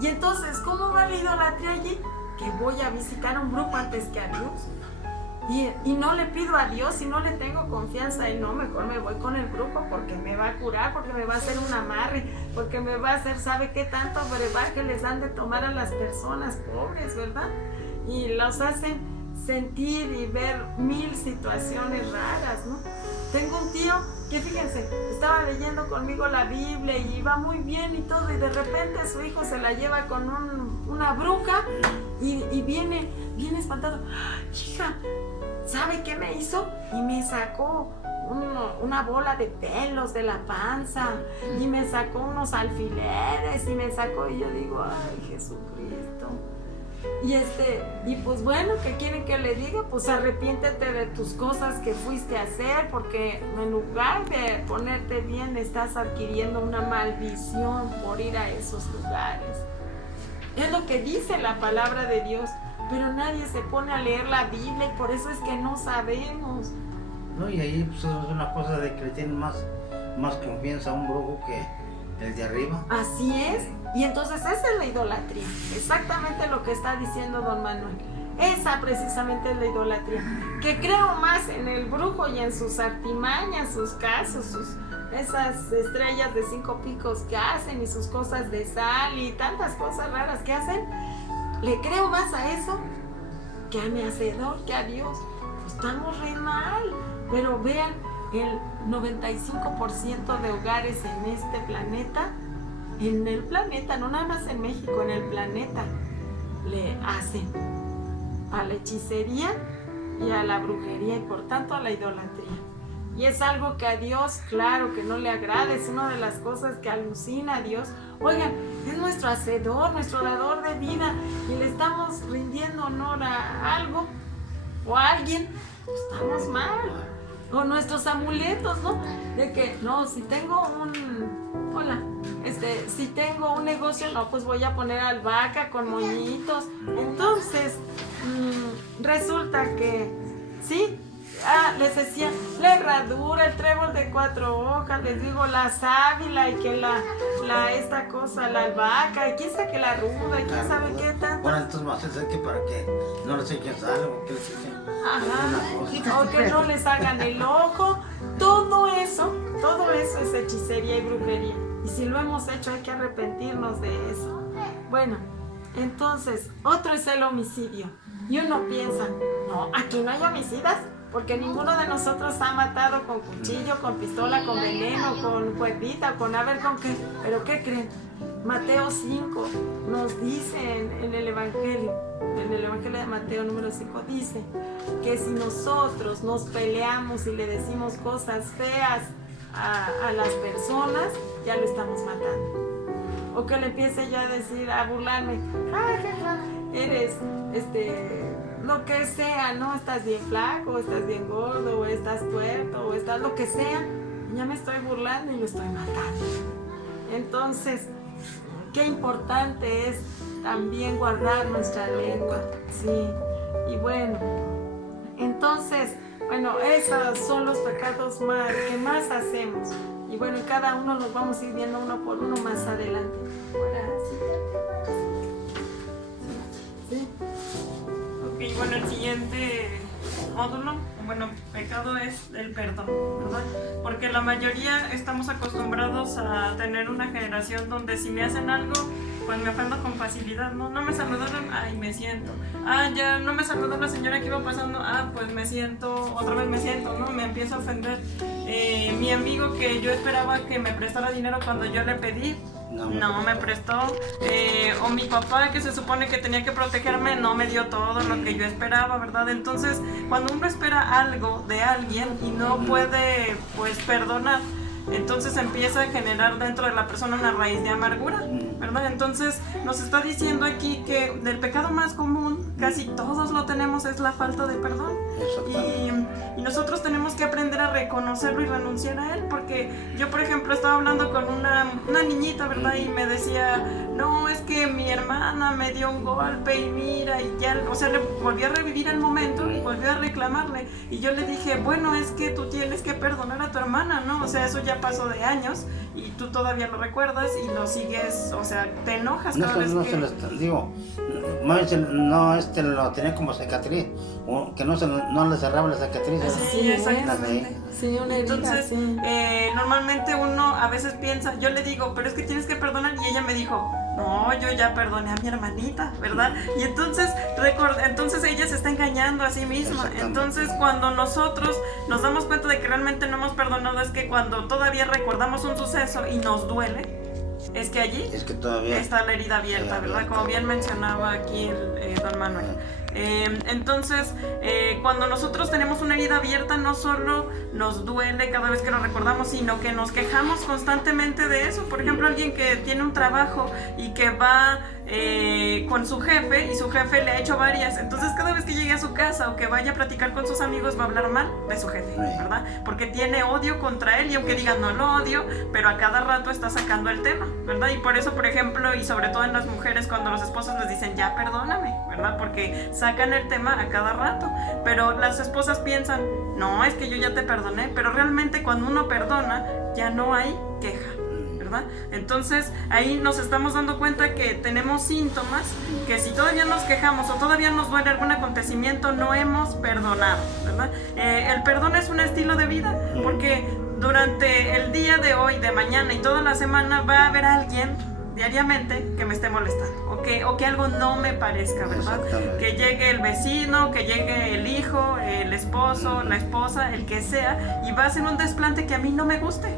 Y entonces, ¿cómo va la idolatría allí? Que voy a visitar a un brujo antes que a Dios. Y no le pido a Dios y no le tengo confianza y no, mejor me voy con el brujo porque me va a curar, porque me va a hacer un amarre, porque me va a hacer, ¿sabe qué tanto brebaje les dan de tomar a las personas pobres, verdad? Y los hacen sentir y ver 1000 situaciones raras, ¿no? Tengo un tío que, fíjense, estaba leyendo conmigo la Biblia y iba muy bien y todo, y de repente su hijo se la lleva con una bruja y viene espantado. Hija, ¿sabe qué me hizo? Y me sacó una bola de pelos de la panza y me sacó unos alfileres y yo digo, ay, Jesucristo. Y pues bueno, ¿qué quieren que le diga? Pues arrepiéntete de tus cosas que fuiste a hacer, porque en lugar de ponerte bien estás adquiriendo una maldición por ir a esos lugares. Es lo que dice la palabra de Dios, pero nadie se pone a leer la Biblia y por eso es que no sabemos. No, y ahí pues, es una cosa de que le tienen más confianza a un brujo que el de arriba. Así es, y entonces esa es la idolatría, exactamente lo que está diciendo don Manuel. Esa precisamente es la idolatría, que creo más en el brujo y en sus artimañas, sus casos, esas estrellas de 5 picos que hacen y sus cosas de sal y tantas cosas raras que hacen. Le creo más a eso que a mi hacedor, que a Dios. Pues estamos re mal, pero vean, el 95% de hogares en este planeta, no nada más en México, en el planeta, le hacen a la hechicería y a la brujería y por tanto a la idolatría. Y es algo que a Dios, claro, que no le agrada, es una de las cosas que alucina a Dios. Oigan, es nuestro hacedor, nuestro dador de vida y le estamos rindiendo honor a algo o a alguien, pues estamos mal. O nuestros amuletos, ¿no? De que, no, si tengo si tengo un negocio, no, pues voy a poner albahaca con moñitos. Entonces, resulta que, sí, les decía, la herradura, el trébol de 4 hojas, les digo, la sábila y que esta cosa, la albahaca, y quién sabe que la ruda, y quién sabe qué tanto. Bueno, entonces más es que para que no les eches algo, que les echen o que no les hagan el ojo. Todo eso es hechicería y brujería. Y si lo hemos hecho hay que arrepentirnos de eso. Bueno, entonces, otro es el homicidio. Y uno piensa, no, aquí no hay homicidas, porque ninguno de nosotros ha matado con cuchillo, con pistola, con veneno, con cuerdita, con a ver con qué. ¿Pero qué creen? Mateo 5 nos dice en el Evangelio de Mateo número 5, dice que si nosotros nos peleamos y le decimos cosas feas a las personas, ya lo estamos matando. O que le empiece ya a decir, a burlarme, eres, lo que sea, ¿no? Estás bien flaco, estás bien gordo, o estás tuerto, o estás lo que sea, ya me estoy burlando y lo estoy matando. Entonces, qué importante es también guardar nuestra lengua, sí. Y bueno, entonces, esos son los pecados que más hacemos. Y bueno, cada uno los vamos a ir viendo uno por uno más adelante. Ahora sí. Ok, bueno, el siguiente módulo, bueno, pecado es el perdón, ¿verdad? Porque la mayoría estamos acostumbrados a tener una generación donde si me hacen algo, pues me ofendo con facilidad, ¿no? No me saludaron, ay, me siento. Ah, ya no me saludó la señora que iba pasando, ah, pues me siento, otra vez me siento, ¿no? Me empiezo a ofender. Mi amigo que yo esperaba que me prestara dinero cuando yo le pedí, no me prestó. O mi papá, que se supone que tenía que protegerme, no me dio todo lo que yo esperaba, ¿verdad? Entonces, cuando uno espera algo de alguien y no puede, pues, perdonar, entonces empieza a generar dentro de la persona una raíz de amargura, ¿verdad? Entonces nos está diciendo aquí que del pecado más común, casi todos lo tenemos, es la falta de perdón. Y nosotros tenemos que aprender a reconocerlo y renunciar a él, porque yo, por ejemplo, estaba hablando con una niñita, ¿verdad? Y me decía, no, es que mi hermana me dio un golpe y mira, y ya, o sea, le volví a revivir el momento y volví a reclamarle. Y yo le dije, bueno, es que tú tienes que perdonar a tu hermana, ¿no? O sea, eso ya pasó de años y tú todavía lo recuerdas y lo sigues, o sea, te enojas cada vez que... Digo, no, lo tenía como cicatriz, que no le cerraba la cicatriz. Sí, exactamente. Sí, una herida. Entonces, sí. Normalmente uno a veces piensa, yo le digo, pero es que tienes que perdonar, y ella me dijo, no, yo ya perdoné a mi hermanita, ¿verdad? Y entonces ella se está engañando a sí misma. Entonces, cuando nosotros nos damos cuenta de que realmente no hemos perdonado, es que cuando todavía recordamos un suceso y nos duele, es que allí todavía está la herida abierta, ¿verdad? Como bien mencionaba aquí don Manuel. Entonces, cuando nosotros tenemos una herida abierta, no solo nos duele cada vez que lo recordamos, sino que nos quejamos constantemente de eso. Por ejemplo, alguien que tiene un trabajo y que va con su jefe, y su jefe le ha hecho varias, entonces cada vez que llegue a su casa o que vaya a platicar con sus amigos, va a hablar mal de su jefe, ¿verdad? Porque tiene odio contra él, y aunque digan no lo odio, pero a cada rato está sacando el tema, ¿verdad? Y por eso, por ejemplo, y sobre todo en las mujeres, cuando los esposos les dicen ya perdóname, ¿verdad? Porque sacan el tema a cada rato, pero las esposas piensan, no, es que yo ya te perdoné, pero realmente cuando uno perdona, ya no hay queja, ¿verdad? Entonces ahí nos estamos dando cuenta que tenemos síntomas, que si todavía nos quejamos o todavía nos duele algún acontecimiento, no hemos perdonado, ¿verdad? El perdón es un estilo de vida, porque durante el día de hoy, de mañana y toda la semana va a haber alguien diariamente que me esté molestando, o que algo no me parezca, ¿verdad? Que llegue el vecino, que llegue el hijo, el esposo, la esposa, el que sea, y va a ser un desplante que a mí no me guste.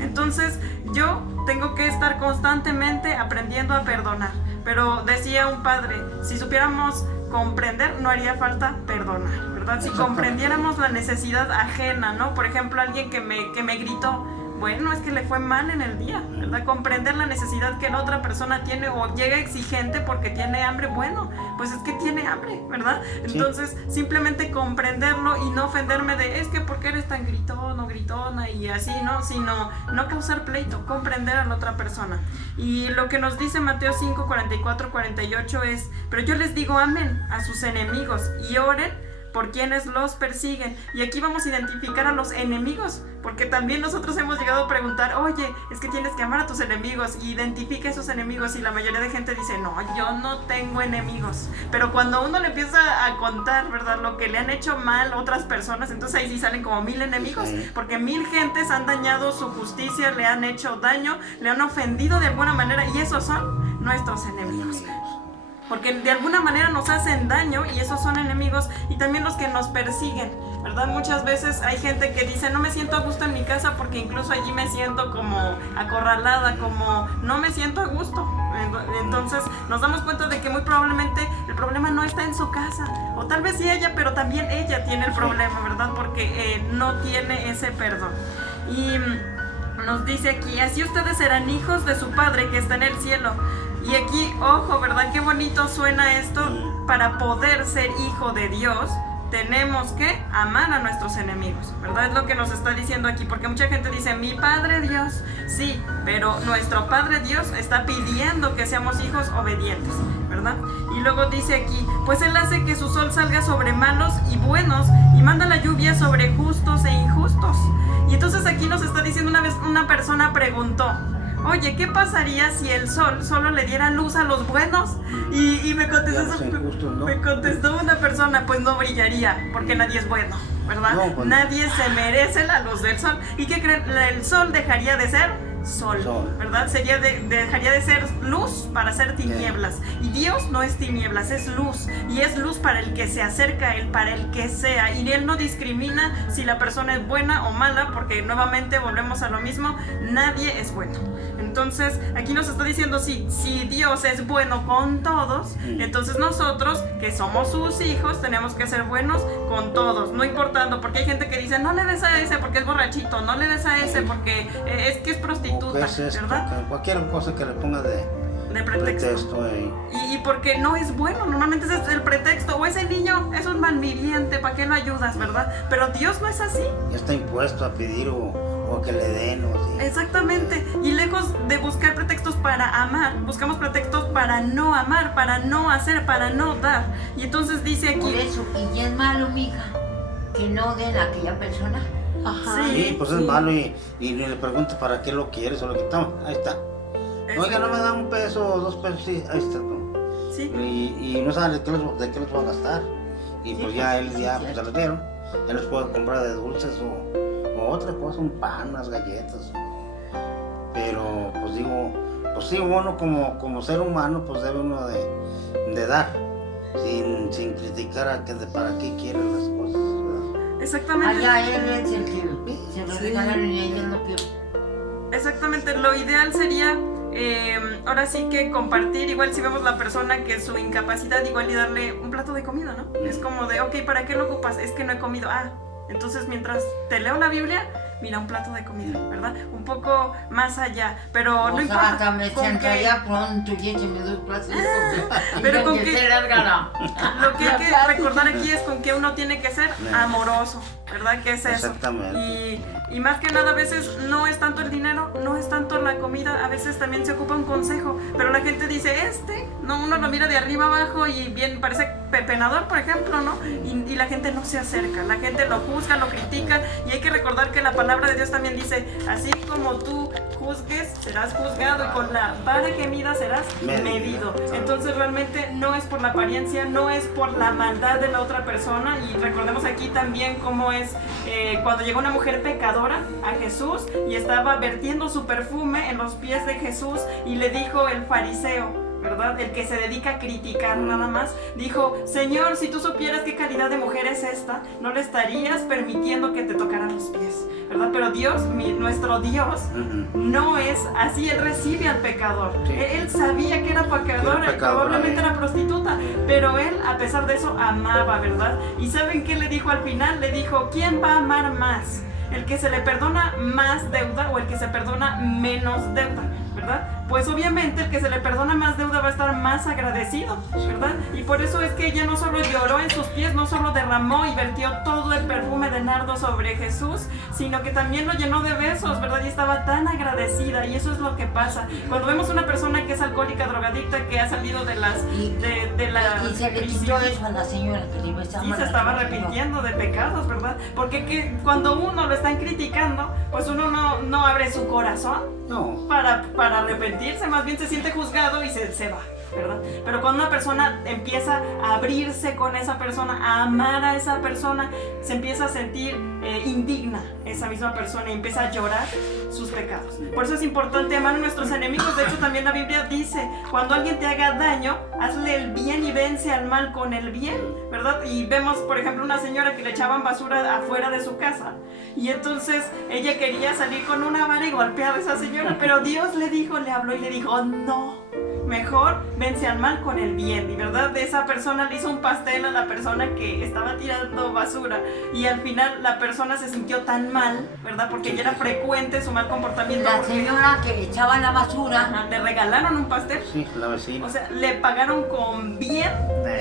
Entonces yo tengo que estar constantemente aprendiendo a perdonar. Pero decía un padre, si supiéramos comprender, no haría falta perdonar, ¿verdad? Si comprendiéramos la necesidad ajena, ¿no? Por ejemplo, alguien que me gritó, bueno, es que le fue mal en el día, ¿verdad? Comprender la necesidad que la otra persona tiene, o llega exigente porque tiene hambre, bueno, pues es que tiene hambre, ¿verdad? Entonces, simplemente comprenderlo y no ofenderme de, es que porque eres tan gritón o gritona y así, ¿no? Sino no causar pleito, comprender a la otra persona. Y lo que nos dice Mateo 5, 44, 48 es, pero yo les digo, amen a sus enemigos y oren por quienes los persiguen. Y aquí vamos a identificar a los enemigos, porque también nosotros hemos llegado a preguntar, oye, es que tienes que amar a tus enemigos, y identifica a esos enemigos, y la mayoría de gente dice, no, yo no tengo enemigos. Pero cuando uno le empieza a contar, ¿verdad?, lo que le han hecho mal otras personas, entonces ahí sí salen como 1000 enemigos, porque 1000 gentes han dañado su justicia, le han hecho daño, le han ofendido de alguna manera, y esos son nuestros enemigos. Porque de alguna manera nos hacen daño, y esos son enemigos, y también los que nos persiguen, ¿verdad? Muchas veces hay gente que dice, no me siento a gusto en mi casa porque incluso allí me siento como acorralada, como no me siento a gusto. Entonces nos damos cuenta de que muy probablemente el problema no está en su casa, o tal vez sí ella, pero también ella tiene el problema, ¿verdad? Porque no tiene ese perdón. Y nos dice aquí, así ustedes serán hijos de su Padre que está en el cielo. Y aquí, ojo, ¿verdad? Qué bonito suena esto. Para poder ser hijo de Dios, tenemos que amar a nuestros enemigos, ¿verdad? Es lo que nos está diciendo aquí, porque mucha gente dice, mi Padre Dios, sí, pero nuestro Padre Dios está pidiendo que seamos hijos obedientes, ¿verdad? Y luego dice aquí, pues Él hace que su sol salga sobre malos y buenos, y manda la lluvia sobre justos e injustos. justos. Y entonces aquí nos está diciendo una vez, una persona preguntó, oye, ¿qué pasaría si el sol solo le diera luz a los buenos? Y me contestó, ¿no? me contestó una persona, pues no brillaría, porque nadie es bueno, ¿verdad? No, pues, nadie se merece la luz del sol. ¿Y qué creen? El sol dejaría de ser sol, ¿verdad? Dejaría de ser luz para ser tinieblas. Y Dios no es tinieblas, es luz. Y es luz para el que se acerca a Él, para el que sea. Y Él no discrimina si la persona es buena o mala, porque nuevamente volvemos a lo mismo, nadie es bueno. Entonces, aquí nos está diciendo, si Dios es bueno con todos, entonces nosotros, que somos sus hijos, tenemos que ser buenos con todos, no importando, porque hay gente que dice, no le des a ese porque es borrachito, no le des a ese porque es que es prostituta, ¿verdad? Cualquier cosa que le ponga de pretexto. Y porque no es bueno, normalmente ese es el pretexto, o ese niño es un malviviente, ¿para qué lo ayudas, verdad? Pero Dios no es así. Ya está impuesto a pedir o que le den o así. Exactamente, y lejos de buscar pretextos para amar, buscamos pretextos para no amar, para no hacer, para no dar. Y entonces dice aquí... Por eso, y es malo, mija, que no den a aquella persona. Ajá. Sí, pues es malo y le pregunto para qué lo quieres o lo que toma. Ahí está. Oiga, no me da $1 o $2, sí, ahí está. Sí. Y no saben de qué los va a gastar. Y pues ya él ya pues, se los dieron. Ya les puedo comprar de dulces o otra cosa, un pan, unas galletas. Pero pues digo, pues sí, uno como ser humano pues debe uno de dar. Sin criticar a para qué quiere las cosas, ¿verdad? Exactamente. Allá él es el que se lo regalaron y ella no quiere. Exactamente, lo ideal sería ahora sí que compartir, igual si vemos la persona que su incapacidad, igual y darle un plato de comida, ¿no? Es como de, ok, ¿para qué lo ocupas? Es que no he comido. Entonces mientras te leo la Biblia, mira, un plato de comida, ¿verdad? Un poco más allá, pero no importa. Hasta me sentaría pronto y écheme 2 platos de comida. Pero con que... Lo que hay que plática. recordar aquí es con que uno tiene que ser amoroso, ¿verdad? ¿Qué es eso? Exactamente. Y más que nada a veces no es tanto el dinero, no es tanto la comida, a veces también se ocupa un consejo, pero la gente dice, no, uno lo mira de arriba abajo y bien parece pepenador, por ejemplo, ¿no? Y la gente no se acerca, la gente lo juzga, lo critica, y hay que recordar que la palabra de Dios también dice, así como tú juzgues, serás juzgado, y con la vara que midas serás medido. Entonces realmente no es por la apariencia, no es por la maldad de la otra persona, y recordemos aquí también cómo es cuando llegó una mujer pecadora a Jesús y estaba vertiendo su perfume en los pies de Jesús, y le dijo el fariseo, ¿verdad? El que se dedica a criticar nada más, dijo, Señor, si tú supieras qué calidad de mujer es esta, no le estarías permitiendo que te tocaran los pies, ¿verdad? Pero Dios, nuestro Dios, no es así, Él recibe al pecador. Sí. Él sabía que era pecador, probablemente era prostituta, pero Él, a pesar de eso, amaba, ¿verdad? ¿Y saben qué le dijo al final? Le dijo, ¿quién va a amar más? ¿El que se le perdona más deuda o el que se perdona menos deuda? ¿Verdad? Pues obviamente el que se le perdona más deuda va a estar más agradecido, ¿verdad? Y por eso es que ella no solo lloró en sus pies, no solo derramó y vertió todo el perfume de nardo sobre Jesús, sino que también lo llenó de besos, ¿verdad? Y estaba tan agradecida, y eso es lo que pasa. Cuando vemos una persona que es alcohólica, drogadicta, que ha salido de la Y se le quitó eso a la señora que le besaba. y se estaba arrepintiendo de pecados, ¿verdad? Porque cuando uno lo están criticando, pues uno no abre su corazón. No. Para arrepentirse, más bien se siente juzgado y se va, ¿verdad? Pero cuando una persona empieza a abrirse con esa persona, a amar a esa persona, se empieza a sentir indigna esa misma persona y empieza a llorar sus pecados. Por eso es importante amar a nuestros enemigos. De hecho, también la Biblia dice, cuando alguien te haga daño, hazle el bien y vence al mal con el bien, ¿verdad? Y vemos, por ejemplo, una señora que le echaban basura afuera de su casa, y entonces ella quería salir con una vara y golpear a esa señora, pero Dios le habló y le dijo, no, mejor vence al mal con el bien. Y verdad, de esa persona le hizo un pastel a la persona que estaba tirando basura, y al final la persona se sintió tan mal, ¿verdad? Porque ya era frecuente su mal comportamiento. La señora que le echaba la basura. Ajá, le regalaron un pastel. Sí, la vecina. O sea, le pagaron con bien,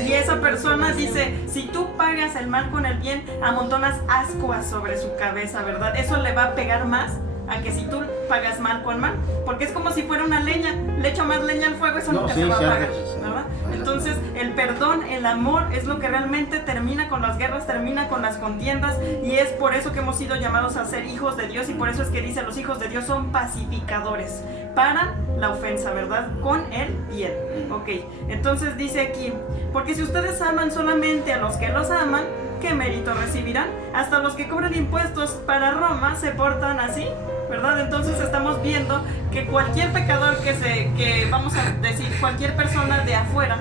y esa persona dice, si tú pagas el mal con el bien, amontonas ascuas sobre su cabeza, ¿verdad? Eso le va a pegar más a que si tú pagas mal con mal, porque es como si fuera una leña, le echo más leña al fuego, eso nunca se va a apagar, ¿verdad? Entonces, el perdón, el amor es lo que realmente termina con las guerras, termina con las contiendas, y es por eso que hemos sido llamados a ser hijos de Dios, y por eso es que dice, los hijos de Dios son pacificadores, paran la ofensa, ¿verdad? Con el bien. Ok, entonces dice aquí, porque si ustedes aman solamente a los que los aman, ¿qué mérito recibirán? Hasta los que cobran impuestos para Roma se portan así, ¿verdad? Entonces estamos viendo que cualquier pecador que vamos a decir, cualquier persona de afuera,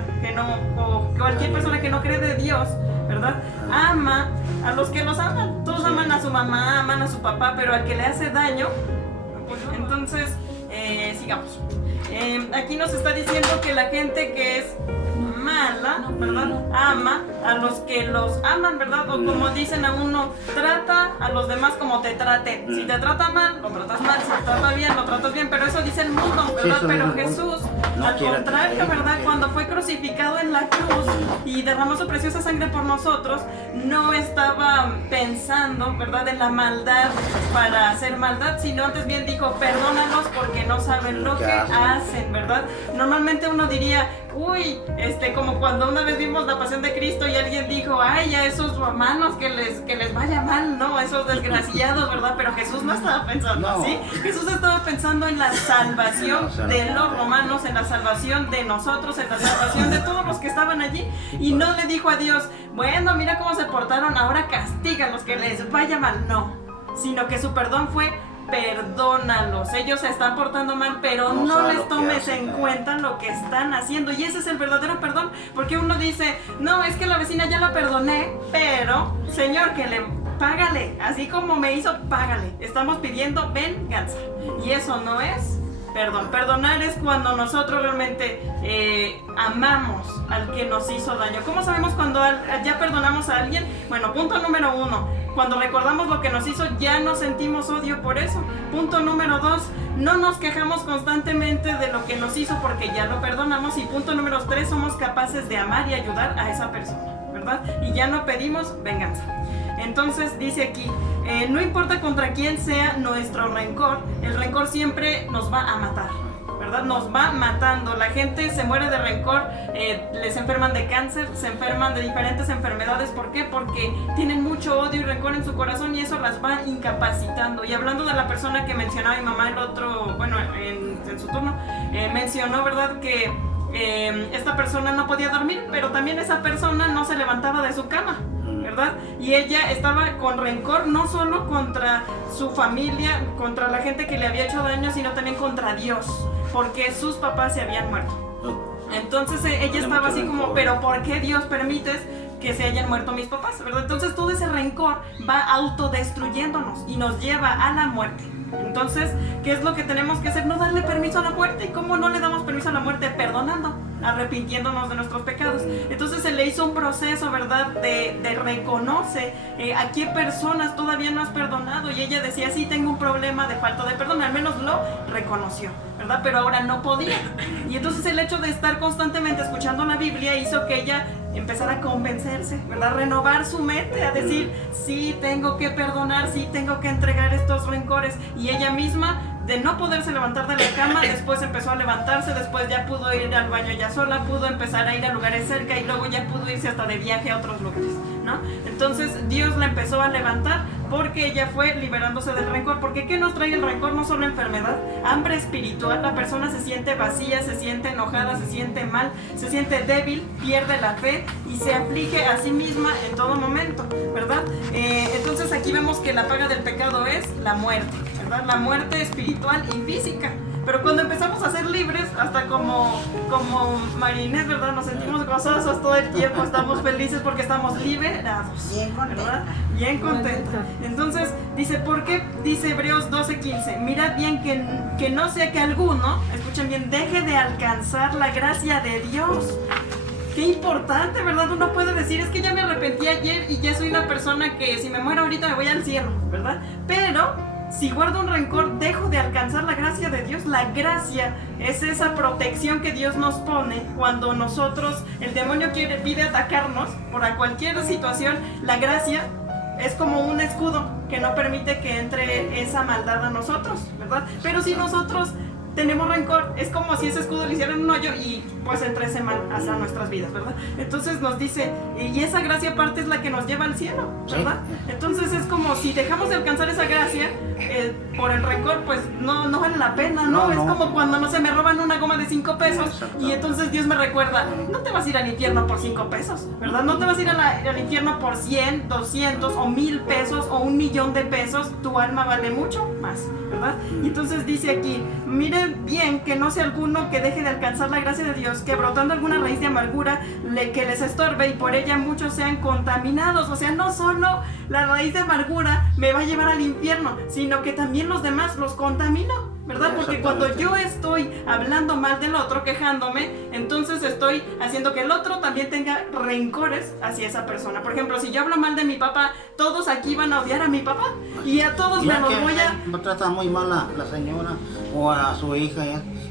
o cualquier persona que no cree de Dios, ¿verdad? Ama a los que los aman. Todos aman a su mamá, aman a su papá, pero al que le hace daño, pues, entonces, sigamos. Aquí nos está diciendo que la gente que es mala, ¿verdad? Ama a los que los aman, ¿verdad? O como dicen a uno, trata a los demás como te traten. Si te trata mal, lo tratas mal. Si te trata bien, lo tratas bien. Pero eso dice el mundo, ¿verdad? Sí, pero Jesús, no al quiere contrario, que ¿verdad? Cuando fue crucificado en la cruz y derramó su preciosa sangre por nosotros, no estaba pensando, ¿verdad? En la maldad para hacer maldad, sino antes bien dijo, perdónalos porque no saben lo que hacen, ¿verdad? Normalmente uno diría, uy, como cuando una vez vimos la Pasión de Cristo y alguien dijo, ay, a esos romanos que les vaya mal, no, esos desgraciados, ¿verdad? Pero Jesús no estaba pensando así. Jesús estaba pensando en la salvación de los romanos, en la salvación de nosotros, en la salvación de todos los que estaban allí. Y no le dijo a Dios, bueno, mira cómo se portaron, ahora castígalos, que les vaya mal. No, sino que su perdón fue, perdónalos, ellos se están portando mal, pero no les tomes en cuenta lo que están haciendo. Y ese es el verdadero perdón, porque uno dice, no, es que la vecina ya la perdoné, pero Señor, págale, así como me hizo, págale. Estamos pidiendo venganza, y eso no es perdón. Perdonar es cuando nosotros realmente amamos al que nos hizo daño. ¿Cómo sabemos cuando ya perdonamos a alguien? Bueno, punto número 1, cuando recordamos lo que nos hizo, ya no sentimos odio por eso. Punto número 2, no nos quejamos constantemente de lo que nos hizo porque ya lo perdonamos. Y punto número 3, somos capaces de amar y ayudar a esa persona, ¿verdad? Y ya no pedimos venganza. Entonces dice aquí, no importa contra quién sea nuestro rencor, el rencor siempre nos va a matar, ¿verdad? Nos va matando. La gente se muere de rencor, les enferman de cáncer, se enferman de diferentes enfermedades. ¿Por qué? Porque tienen mucho odio y rencor en su corazón, y eso las va incapacitando. Y hablando de la persona que mencionaba mi mamá, el otro, bueno, en su turno, mencionó, ¿verdad? Que esta persona no podía dormir, pero también esa persona no se levantaba de su cama, ¿verdad? Y ella estaba con rencor no solo contra su familia, contra la gente que le había hecho daño, sino también contra Dios, porque sus papás se habían muerto. Entonces ella estaba así como, pero ¿por qué Dios permites que se hayan muerto mis papás? ¿Verdad? Entonces todo ese rencor va autodestruyéndonos y nos lleva a la muerte. Entonces, ¿qué es lo que tenemos que hacer? No darle permiso a la muerte. ¿Y cómo no le damos permiso a la muerte? Perdonando, arrepintiéndonos de nuestros pecados. Entonces se le hizo un proceso, ¿verdad? De reconoce a qué personas todavía no has perdonado. Y ella decía, sí, tengo un problema de falta de perdón. Al menos lo reconoció, ¿verdad? Pero ahora no podía. Y entonces el hecho de estar constantemente escuchando la Biblia hizo que ella empezara a convencerse, ¿verdad? Renovar su mente, a decir, sí, tengo que perdonar, sí, tengo que entregar estos rencores. Y ella misma, de no poderse levantar de la cama, después empezó a levantarse, después ya pudo ir al baño ya sola, pudo empezar a ir a lugares cerca, y luego ya pudo irse hasta de viaje a otros lugares, ¿no? Entonces Dios la empezó a levantar porque ella fue liberándose del rencor. Porque ¿qué nos trae el rencor? No solo enfermedad, hambre espiritual. La persona se siente vacía, se siente enojada, se siente mal, se siente débil, pierde la fe y se aflige a sí misma en todo momento, ¿verdad? Entonces aquí vemos que la paga del pecado es la muerte, ¿verdad? La muerte espiritual y física. Pero cuando empezamos a ser libres, hasta como Marinés, ¿verdad? Nos sentimos gozosos todo el tiempo, estamos felices porque estamos liberados, Bien contenta. ¿verdad? Bien contenta. Entonces, dice, ¿por qué? Dice Hebreos 12:15, mirad bien que no sea que alguno, escuchen bien, deje de alcanzar la gracia de Dios. Qué importante, ¿verdad? Uno puede decir, es que ya me arrepentí ayer y ya soy una persona que si me muero ahorita me voy al cielo, ¿verdad? Pero si guardo un rencor, dejo de alcanzar la gracia de Dios. La gracia es esa protección que Dios nos pone cuando nosotros, el demonio pide atacarnos por cualquier situación. La gracia es como un escudo que no permite que entre esa maldad a nosotros, ¿verdad? Pero si nosotros tenemos rencor. Es como si ese escudo le hicieran un hoyo y pues entre hasta nuestras vidas, ¿verdad? Entonces nos dice, y esa gracia aparte es la que nos lleva al cielo, ¿verdad? Entonces es como si dejamos de alcanzar esa gracia por el rencor, pues no vale la pena, ¿no? Es como cuando, no sé, me roban una goma de 5 pesos y entonces Dios me recuerda, no te vas a ir al infierno por 5 pesos, ¿verdad? No te vas a ir al infierno por 100, 200 o 1000 pesos o 1,000,000 de pesos, tu alma vale mucho más, ¿verdad? Y entonces dice aquí, miren bien que no sea alguno que deje de alcanzar la gracia de Dios, que brotando alguna raíz de amargura que les estorbe y por ella muchos sean contaminados. O sea, no solo la raíz de amargura me va a llevar al infierno, sino que también los demás los contamino, ¿verdad? Porque cuando yo estoy hablando mal del otro, quejándome, entonces estoy haciendo que el otro también tenga rencores hacia esa persona. Por ejemplo, si yo hablo mal de mi papá, todos aquí van a odiar a mi papá y a todos me los voy a... Me trata muy mal la señora o a su hija,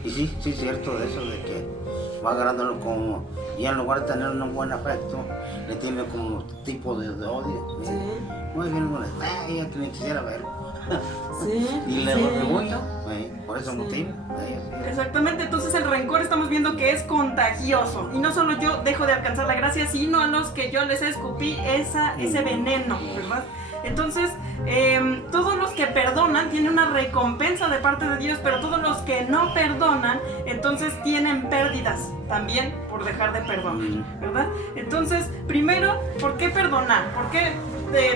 y sí, es cierto de eso, de que va agarrándolo como, y en lugar de tener un buen afecto, le tiene como tipo de odio. Sí. Muy bien, ella que ni quisiera verlo. Sí. Y le retribuyo, por ese motivo. Exactamente, entonces el rencor estamos viendo que es contagioso. Y no solo yo dejo de alcanzar la gracia, sino a los que yo les escupí ese veneno, ¿verdad? Entonces, todos los que perdonan tienen una recompensa de parte de Dios, pero todos los que no perdonan, entonces tienen pérdidas también por dejar de perdonar, ¿verdad? Entonces, primero, ¿por qué perdonar? ¿Por qué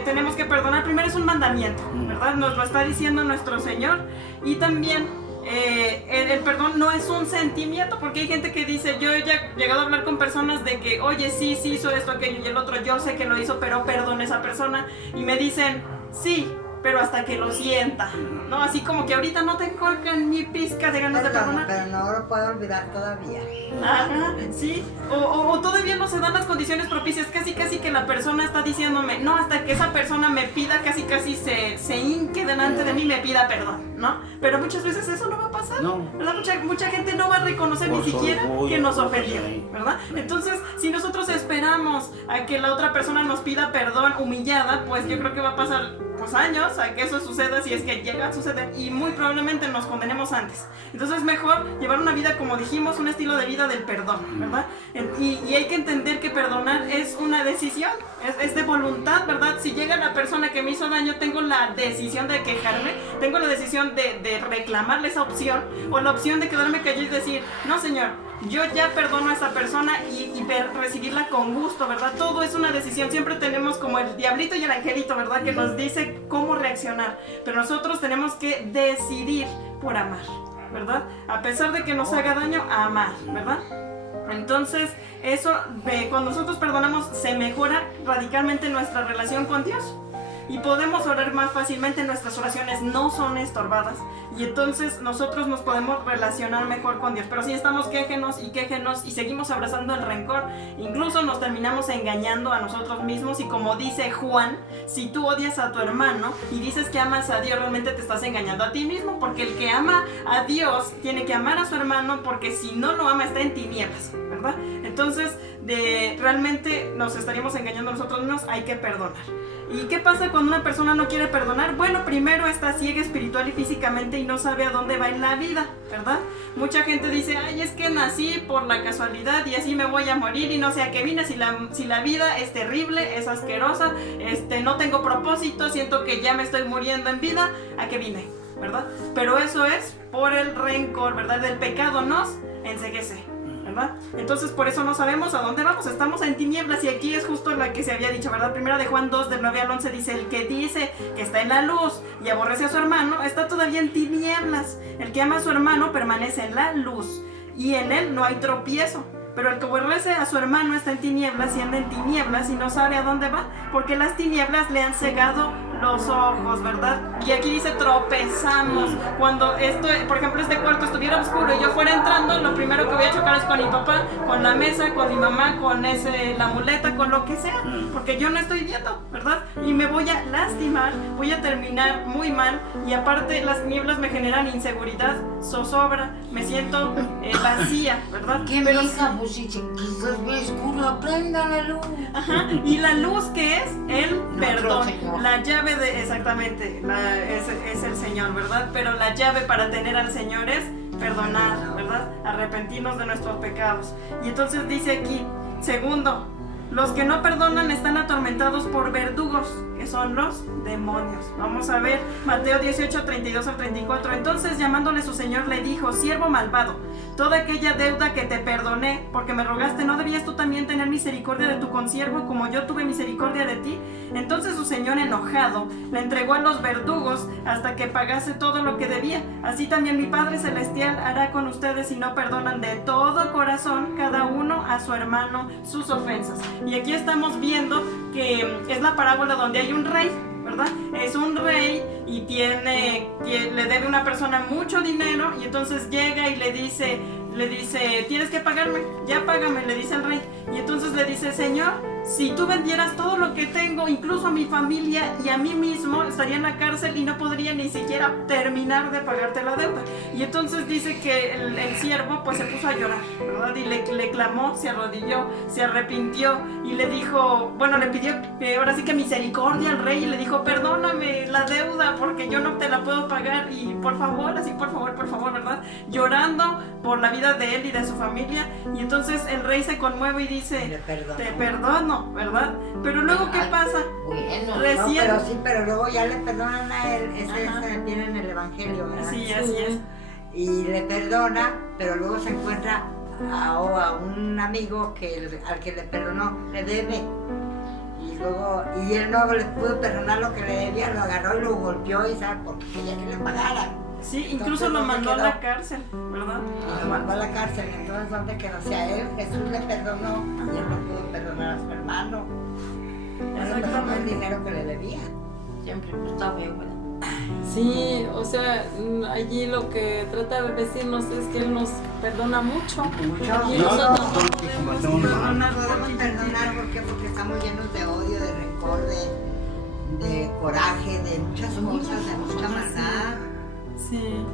tenemos que perdonar? Primero es un mandamiento, ¿verdad? Nos lo está diciendo nuestro Señor. Y también el perdón no es un sentimiento, porque hay gente que dice, yo he llegado a hablar con personas de que, oye, sí hizo esto, aquello y el otro, yo sé que lo hizo, pero perdona a esa persona, y me dicen, sí, pero hasta que lo sienta, ¿no? Así como que ahorita no tengo ni pizca de ganas de perdonar. Pero no lo puedo olvidar todavía. Ajá, sí, o todavía no se dan las condiciones propicias, casi que la persona está diciéndome, no, hasta que esa persona me pida, casi se hinque delante de mí y me pida perdón, ¿no? Pero muchas veces eso no va a pasar, No. ¿verdad? Mucha gente no va a reconocer ni siquiera que nos ofendió, ¿verdad? Entonces, si nosotros esperamos a que la otra persona nos pida perdón humillada, pues yo creo que va a pasar pues años a que eso suceda, si es que llega a suceder, y muy probablemente nos condenemos antes. Entonces es mejor llevar una vida, como dijimos, un estilo de vida del perdón, ¿verdad? Y hay que entender que perdonar es una decisión, es de voluntad, ¿verdad? Si llega la persona que me hizo daño, tengo la decisión de quejarme, tengo la decisión de reclamarle esa opción, o la opción de quedarme callado y decir, no señor, yo ya perdono a esa persona y recibirla con gusto, ¿verdad? Todo es una decisión. Siempre tenemos como el diablito y el angelito, ¿verdad? Que nos dice cómo reaccionar. Pero nosotros tenemos que decidir por amar, ¿verdad? A pesar de que nos haga daño, amar, ¿verdad? Entonces, eso, cuando nosotros perdonamos, se mejora radicalmente nuestra relación con Dios. Y podemos orar más fácilmente, nuestras oraciones no son estorbadas. Y entonces nosotros nos podemos relacionar mejor con Dios. Pero si estamos quéjenos y seguimos abrazando el rencor, incluso nos terminamos engañando a nosotros mismos. Y como dice Juan, si tú odias a tu hermano y dices que amas a Dios, realmente te estás engañando a ti mismo. Porque el que ama a Dios tiene que amar a su hermano, porque si no lo ama está en tinieblas, ¿verdad? Entonces, realmente nos estaríamos engañando a nosotros mismos. Hay que perdonar. ¿Y qué pasa cuando una persona no quiere perdonar? Bueno, primero está ciega espiritual y físicamente y no sabe a dónde va en la vida, ¿verdad? Mucha gente dice, ay, es que nací por la casualidad y así me voy a morir y no sé a qué vine, si la vida es terrible, es asquerosa, no tengo propósito, siento que ya me estoy muriendo en vida, ¿a qué vine? ¿Verdad? Pero eso es por el rencor, ¿verdad? El pecado nos enceguece, ¿verdad? Entonces por eso no sabemos a dónde vamos, estamos en tinieblas. Y aquí es justo la que se había dicho, ¿verdad? Primera de Juan 2, del 9 al 11 dice, el que dice que está en la luz y aborrece a su hermano, está todavía en tinieblas. El que ama a su hermano permanece en la luz y en él no hay tropiezo. Pero el que aborrece a su hermano está en tinieblas y anda en tinieblas y no sabe a dónde va, porque las tinieblas le han cegado los ojos, ¿verdad? Y aquí dice tropezamos. Cuando por ejemplo, este cuarto estuviera oscuro y yo fuera entrando, lo primero que voy a chocar es con mi papá, con la mesa, con mi mamá, con la muleta, con lo que sea, porque yo no estoy viendo, ¿verdad? Y me voy a lastimar, voy a terminar muy mal, y aparte las tinieblas me generan inseguridad, zozobra, me siento vacía, ¿verdad? ¿Qué Pero mija? Pues si chiquito es bien oscuro, prenda la luz. Ajá, y la luz, ¿qué es? El perdón, Señor. la llave exactamente, es el Señor, ¿verdad? Pero la llave para tener al Señor es perdonar, ¿verdad? Arrepentirnos de nuestros pecados. Y entonces dice aquí, segundo, los que no perdonan están atormentados por verdugos, que son los demonios. Vamos a ver Mateo 18, 32 al 34. Entonces, llamándole su señor, le dijo: siervo malvado, toda aquella deuda que te perdoné porque me rogaste, ¿no debías tú también tener misericordia de tu consiervo como yo tuve misericordia de ti? Entonces su señor, enojado, le entregó a los verdugos hasta que pagase todo lo que debía. Así también mi Padre Celestial hará con ustedes si no perdonan de todo corazón cada uno a su hermano sus ofensas. Y aquí estamos viendo que es la parábola donde hay un rey, ¿verdad? Es un rey y le debe a una persona mucho dinero, y entonces llega y le dice, tienes que pagarme, ya págame, le dice el rey. Y entonces le dice: Señor, si tú vendieras todo lo que tengo, incluso a mi familia y a mí mismo, estaría en la cárcel y no podría ni siquiera terminar de pagarte la deuda. Y entonces dice que el siervo pues se puso a llorar, ¿verdad? Y le clamó, se arrodilló, se arrepintió y le dijo, bueno, le pidió ahora sí que misericordia al rey, y le dijo: perdóname la deuda porque yo no te la puedo pagar, y por favor, así por favor, ¿verdad? Llorando por la vida de él y de su familia. Y entonces el rey se conmueve y dice: te perdono, ¿verdad? Pero luego, ¿qué pasa? Bueno, Recién... no, pero luego ya le perdonan a él. Ese viene en el Evangelio, ¿verdad? Sí, así es. Y le perdona, pero luego se encuentra a un amigo al que le perdonó, le debe. Y él no le pudo perdonar lo que le debía, lo agarró y lo golpeó, y sabe, porque quería que le pagara. Sí, incluso lo mandó a la cárcel, ¿verdad? Lo mandó a la cárcel. Entonces, ¿dónde quedó? Si a él Jesús le perdonó, y él no pudo perdonar a su hermano. No le perdonó el dinero que le debía. Siempre está bien, ¿verdad? Sí, o sea, allí lo que trata de decirnos es que Él nos perdona mucho. Y nosotros no podemos No podemos perdonar, ¿por qué? Porque estamos llenos de odio, de rencor, de coraje, de muchas cosas, de mucha maldad. Sí,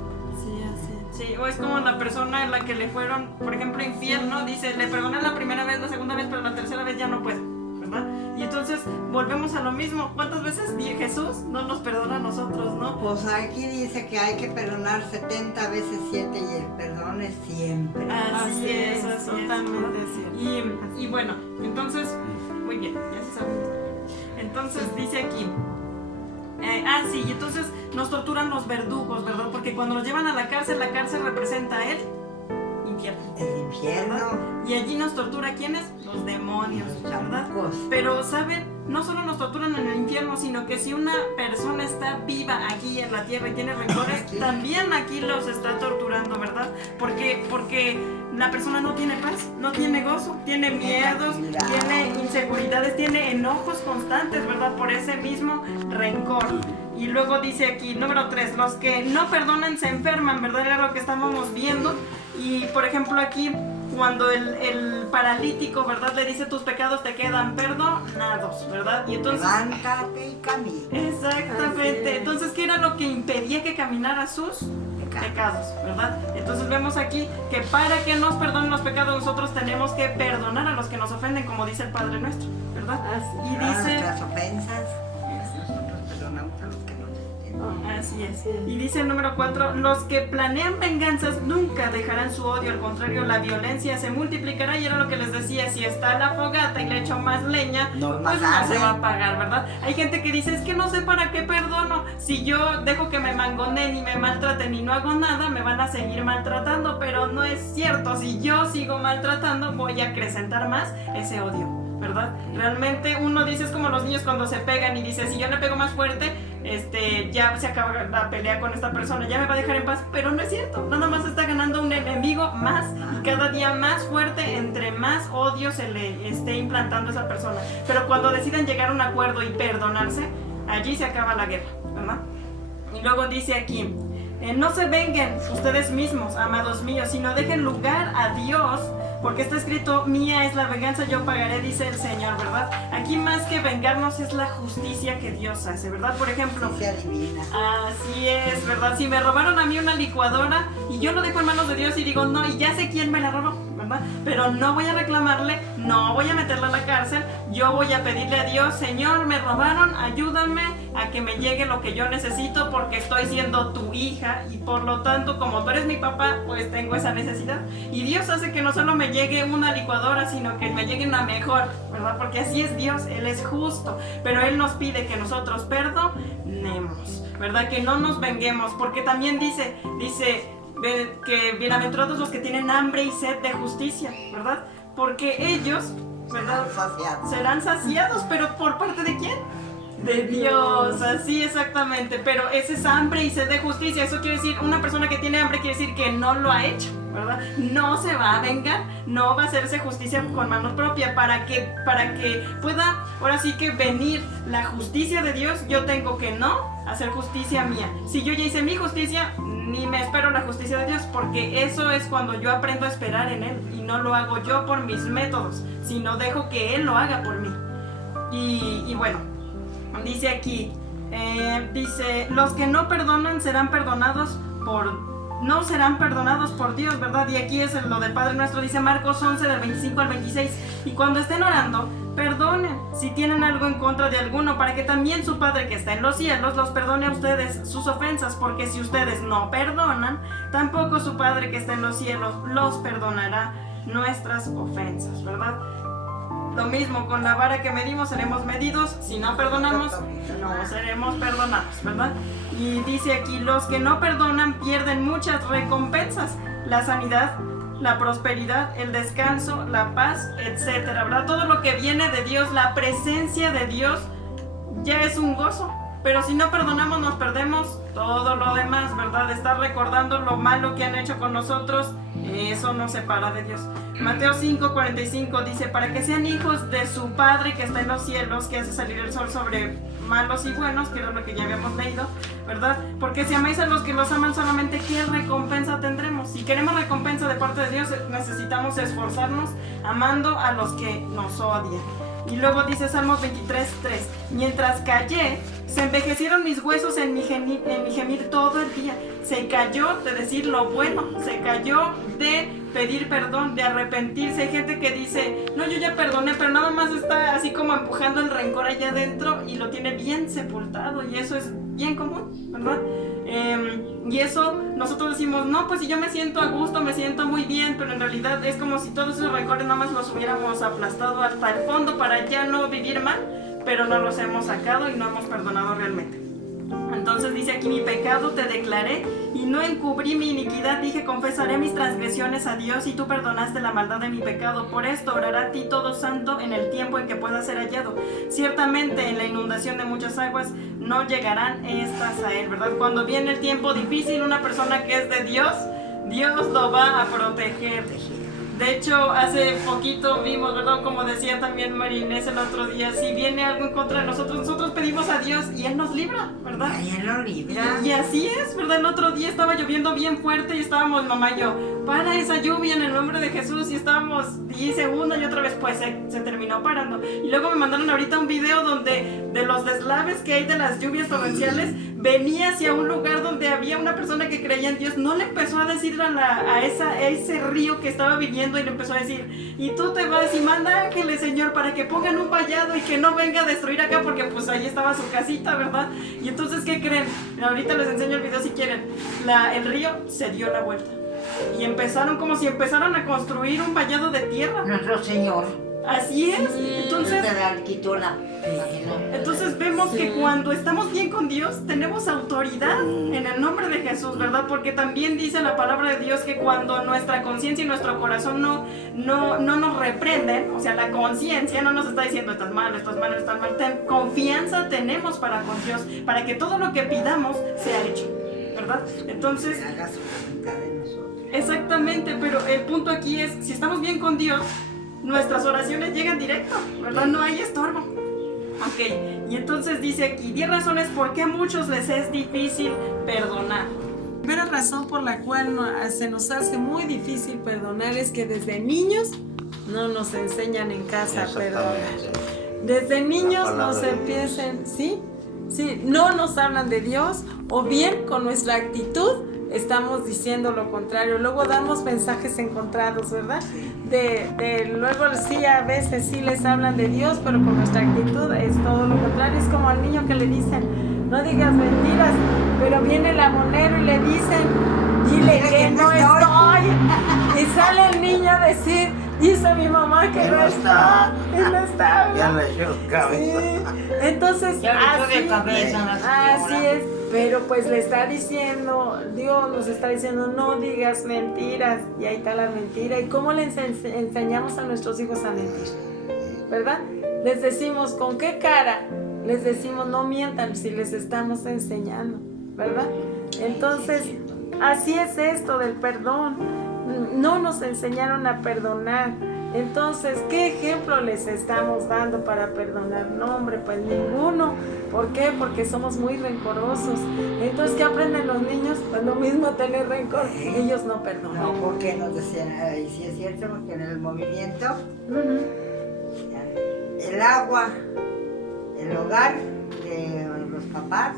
así. Sí, o es como la persona en la que le fueron, por ejemplo, infiel, ¿no? Dice, le perdoné la primera vez, la segunda vez, pero la tercera vez ya no puedo, ¿verdad? Y entonces volvemos a lo mismo. ¿Cuántas veces Jesús no nos perdona a nosotros, no? Pues aquí dice que hay que perdonar 70 veces 7, y el perdón es siempre. Así es, totalmente cierto. Y bueno, entonces, muy bien, ya se sabe. Entonces dice aquí, sí, y entonces nos torturan los verdugos, ¿verdad? Porque cuando nos llevan a la cárcel representa el infierno. El infierno. Y allí nos tortura, ¿quiénes? Los demonios, ¿verdad? Pero, ¿saben? No solo nos torturan en el infierno, sino que si una persona está viva aquí en la tierra y tiene rencores, también aquí los está torturando, ¿verdad? Porque la persona no tiene paz, no tiene gozo, tiene miedos, tiene inseguridades, tiene enojos constantes, ¿verdad? Por ese mismo rencor. Y luego dice aquí, número 3, los que no perdonan se enferman, ¿verdad? Era lo que estábamos viendo. Y por ejemplo aquí, cuando el paralítico, ¿verdad? Le dice: tus pecados te quedan perdonados, ¿verdad? Y entonces... levántate y camina. Exactamente. Entonces, ¿qué era lo que impedía que caminara sus pecados, ¿verdad? Entonces vemos aquí que para que nos perdonen los pecados, nosotros tenemos que perdonar a los que nos ofenden, como dice el Padre Nuestro, ¿verdad? Y dice... nuestras ofensas, nosotros perdonamos a los que nos ofenden. Así es. Y dice el número 4, los que planean venganzas nunca dejarán su odio, al contrario, la violencia se multiplicará. Y era lo que les decía, si está la fogata y le echo más leña, No, pues no se va a pagar, ¿verdad? Hay gente que dice, es que no sé para qué perdono, si yo dejo que me mangoneen y me maltraten y no hago nada, me van a seguir maltratando. Pero no es cierto, si yo sigo maltratando, voy a acrecentar más ese odio, ¿verdad? Realmente uno dice, es como los niños cuando se pegan y dice, si yo le pego más fuerte, ya se acaba la pelea con esta persona, ya me va a dejar en paz. Pero no es cierto, nada más está ganando un enemigo más, y cada día más fuerte, entre más odio se le esté implantando a esa persona. Pero cuando deciden llegar a un acuerdo y perdonarse, allí se acaba la guerra, ¿verdad? Y luego dice aquí, no se venguen ustedes mismos, amados míos, sino dejen lugar a Dios, porque está escrito, mía es la venganza, yo pagaré, dice el Señor, ¿verdad? Aquí más que vengarnos es la justicia que Dios hace, ¿verdad? Por ejemplo, Justicia divina. así es, ¿verdad? Si me robaron a mí una licuadora y yo lo dejo en manos de Dios y digo, no, y ya sé quién me la robó, ¿verdad? ¿verdad? Pero no voy a reclamarle, no voy a meterle a la cárcel, yo voy a pedirle a Dios, Señor, me robaron, ayúdame a que me llegue lo que yo necesito porque estoy siendo tu hija y por lo tanto, como tú eres mi papá, pues tengo esa necesidad. Y Dios hace que no solo me llegue una licuadora, sino que me llegue una mejor, ¿verdad? Porque así es Dios, Él es justo, pero Él nos pide que nosotros perdonemos, ¿verdad? Que no nos venguemos, porque también dice que bienaventurados los que tienen hambre y sed de justicia, ¿verdad? Porque ellos, ¿verdad? Serán saciados, pero ¿por parte de quién? De Dios, así exactamente, pero ese es hambre y sed de justicia. Eso quiere decir, una persona que tiene hambre quiere decir que no lo ha hecho, ¿verdad? No se va a vengar, no va a hacerse justicia con mano propia. Para que pueda, ahora sí que venir la justicia de Dios, yo tengo que no hacer justicia mía. Si yo ya hice mi justicia, ni me espero la justicia de Dios, porque eso es cuando yo aprendo a esperar en Él y no lo hago yo por mis métodos, sino dejo que Él lo haga por mí. Y bueno, dice aquí, dice, los que no perdonan no serán perdonados por Dios, ¿verdad? Y aquí es lo del Padre Nuestro, dice Marcos 11 del 25 al 26, y cuando estén orando, perdonen si tienen algo en contra de alguno, para que también su Padre que está en los cielos los perdone a ustedes sus ofensas, porque si ustedes no perdonan, tampoco su Padre que está en los cielos los perdonará nuestras ofensas, ¿verdad? Lo mismo, con la vara que medimos seremos medidos, si no perdonamos, no seremos perdonados, ¿verdad? Y dice aquí, los que no perdonan pierden muchas recompensas, la sanidad, la prosperidad, el descanso, la paz, etcétera, ¿verdad? Todo lo que viene de Dios, la presencia de Dios, ya es un gozo. Pero si no perdonamos, nos perdemos todo lo demás, ¿verdad? Estar recordando lo malo que han hecho con nosotros, eso nos separa de Dios. Mateo 5:45 dice, para que sean hijos de su Padre que está en los cielos, que hace salir el sol sobre malos y buenos, que era lo que ya habíamos leído, ¿verdad? Porque si amáis a los que los aman solamente, ¿qué recompensa tendremos? Si queremos recompensa de parte de Dios, necesitamos esforzarnos amando a los que nos odian. Y luego dice Salmos 23:3, mientras callé, se envejecieron mis huesos en mi gemir todo el día. Se cayó de decir lo bueno, se cayó de pedir perdón, de arrepentirse. Hay gente que dice, no, yo ya perdoné, pero nada más está así como empujando el rencor allá adentro y lo tiene bien sepultado, y eso es bien común, ¿verdad? Y eso nosotros decimos, no, pues si yo me siento a gusto, me siento muy bien, pero en realidad es como si todos esos rencores nada más los hubiéramos aplastado hasta el fondo para ya no vivir mal, pero no los hemos sacado y no hemos perdonado realmente. Entonces dice aquí, mi pecado te declaré y no encubrí mi iniquidad, dije, confesaré mis transgresiones a Dios y tú perdonaste la maldad de mi pecado. Por esto orará a ti todo santo en el tiempo en que pueda ser hallado. Ciertamente en la inundación de muchas aguas no llegarán estas a él, ¿verdad? Cuando viene el tiempo difícil, una persona que es de Dios, Dios lo va a proteger. De hecho, hace poquito vimos, ¿verdad? Como decía también Marinés el otro día, si viene algo en contra de nosotros, nosotros pedimos a Dios y Él nos libra, ¿verdad? Ay, Él lo libra. Y así es, ¿verdad? El otro día estaba lloviendo bien fuerte y estábamos, mamá y yo, para esa lluvia en el nombre de Jesús, y estábamos, y hice una y otra vez, pues se terminó parando. Y luego me mandaron ahorita un video donde de los deslaves que hay de las lluvias torrenciales, venía hacia un lugar donde había una persona que creía en Dios, no le empezó a decir a ese río que estaba viniendo, y le empezó a decir, y tú te vas y manda ángeles, Señor, para que pongan un vallado y que no venga a destruir acá, porque pues ahí estaba su casita, ¿verdad? Y entonces, ¿qué creen? Ahorita les enseño el video si quieren. El río se dio la vuelta y empezaron como si empezaran a construir un vallado de tierra. Nuestro Señor. Así es. Sí, Entonces quitó la pena. Entonces vemos que cuando estamos bien con Dios, tenemos autoridad en el nombre de Jesús, ¿verdad? Porque también dice la palabra de Dios que cuando nuestra conciencia y nuestro corazón no nos reprenden, o sea, la conciencia no nos está diciendo estás mal, estás mal, estás mal, confianza tenemos para con Dios, para que todo lo que pidamos sea hecho, ¿verdad? Entonces, Haga su voluntad de nosotros. exactamente, pero el punto aquí es, si estamos bien con Dios, nuestras oraciones llegan directo, ¿verdad? No hay estorbo. Ok, y entonces dice aquí, 10 razones por qué a muchos les es difícil perdonar. La primera razón por la cual se nos hace muy difícil perdonar es que desde niños no nos enseñan en casa a perdonar. Desde niños nos empiezan, ¿sí? Sí, no nos hablan de Dios, o bien con nuestra actitud estamos diciendo lo contrario. Luego damos mensajes encontrados, ¿verdad? Luego sí, a veces sí les hablan de Dios, pero con nuestra actitud es todo lo contrario. Es como al niño que le dicen, no digas mentiras, pero viene el abonero y le dicen, dile que no estoy. Y sale el niño a decir, dice mi mamá que no está. Y no está. Ya le echó cabeza. Sí. Entonces, Ya le echó de cabeza la así señora. es. Pero pues le está diciendo, Dios nos está diciendo, no digas mentiras. Y ahí está la mentira. ¿Y cómo le enseñamos a nuestros hijos a mentir? ¿Verdad? Les decimos, ¿con qué cara? Les decimos, no mientan si les estamos enseñando, ¿verdad? Entonces, así es esto del perdón. No nos enseñaron a perdonar. Entonces, ¿qué ejemplo les estamos dando para perdonar? No, hombre, pues ninguno. ¿Por qué? Porque somos muy rencorosos. Entonces, ¿qué aprenden los niños? Pues lo mismo, tener rencor. Ellos no perdonan. No, porque nos decían, y sí es cierto, porque en el movimiento, Ujú. el agua, el hogar de los papás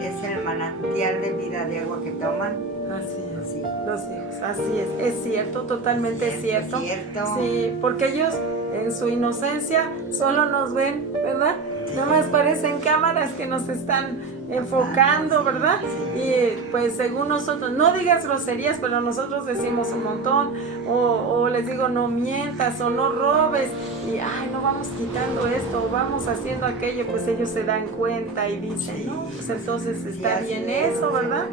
es el manantial de vida de agua que toman. Así es. Así. Los hijos, así es cierto, totalmente cierto. Cierto. Sí, porque ellos en su inocencia solo nos ven, ¿verdad? Nada más parecen cámaras que nos están enfocando, ¿verdad? Y pues según nosotros, no digas groserías, pero nosotros decimos un montón, o les digo no mientas o no robes, y ay, no vamos quitando esto, o vamos haciendo aquello, pues ellos se dan cuenta y dicen, no, pues entonces está bien eso, ¿verdad?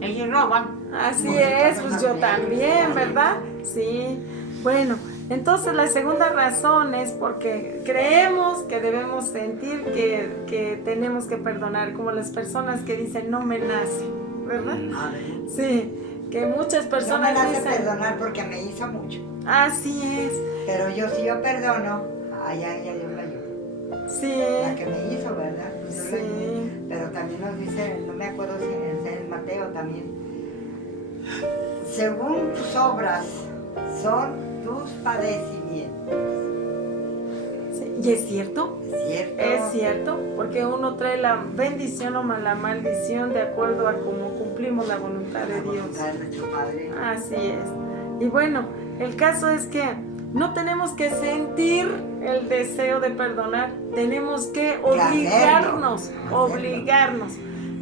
Ellos roban. Así No, es, yo pues yo también, también. ¿verdad? Sí. Bueno, entonces la segunda razón es porque creemos que debemos sentir que tenemos que perdonar, como las personas que dicen no me nace, ¿verdad? A ver, Sí, que muchas no me personas nace dicen, perdonar porque me hizo mucho. así es, Pero si yo perdono, allá yo la ayudo. sí, La que me hizo, ¿verdad? Pues yo la ayudo. sí, Pero también nos dice, no me acuerdo si en Mateo también, según tus obras son tus padecimientos. sí. Y es cierto. ¿Es cierto? Es cierto, porque uno trae la bendición o la maldición de acuerdo a cómo cumplimos la voluntad de La Dios. voluntad de nuestro Padre. Así es. Y bueno, el caso es que no tenemos que sentir el deseo de perdonar, tenemos que obligarnos, obligarnos.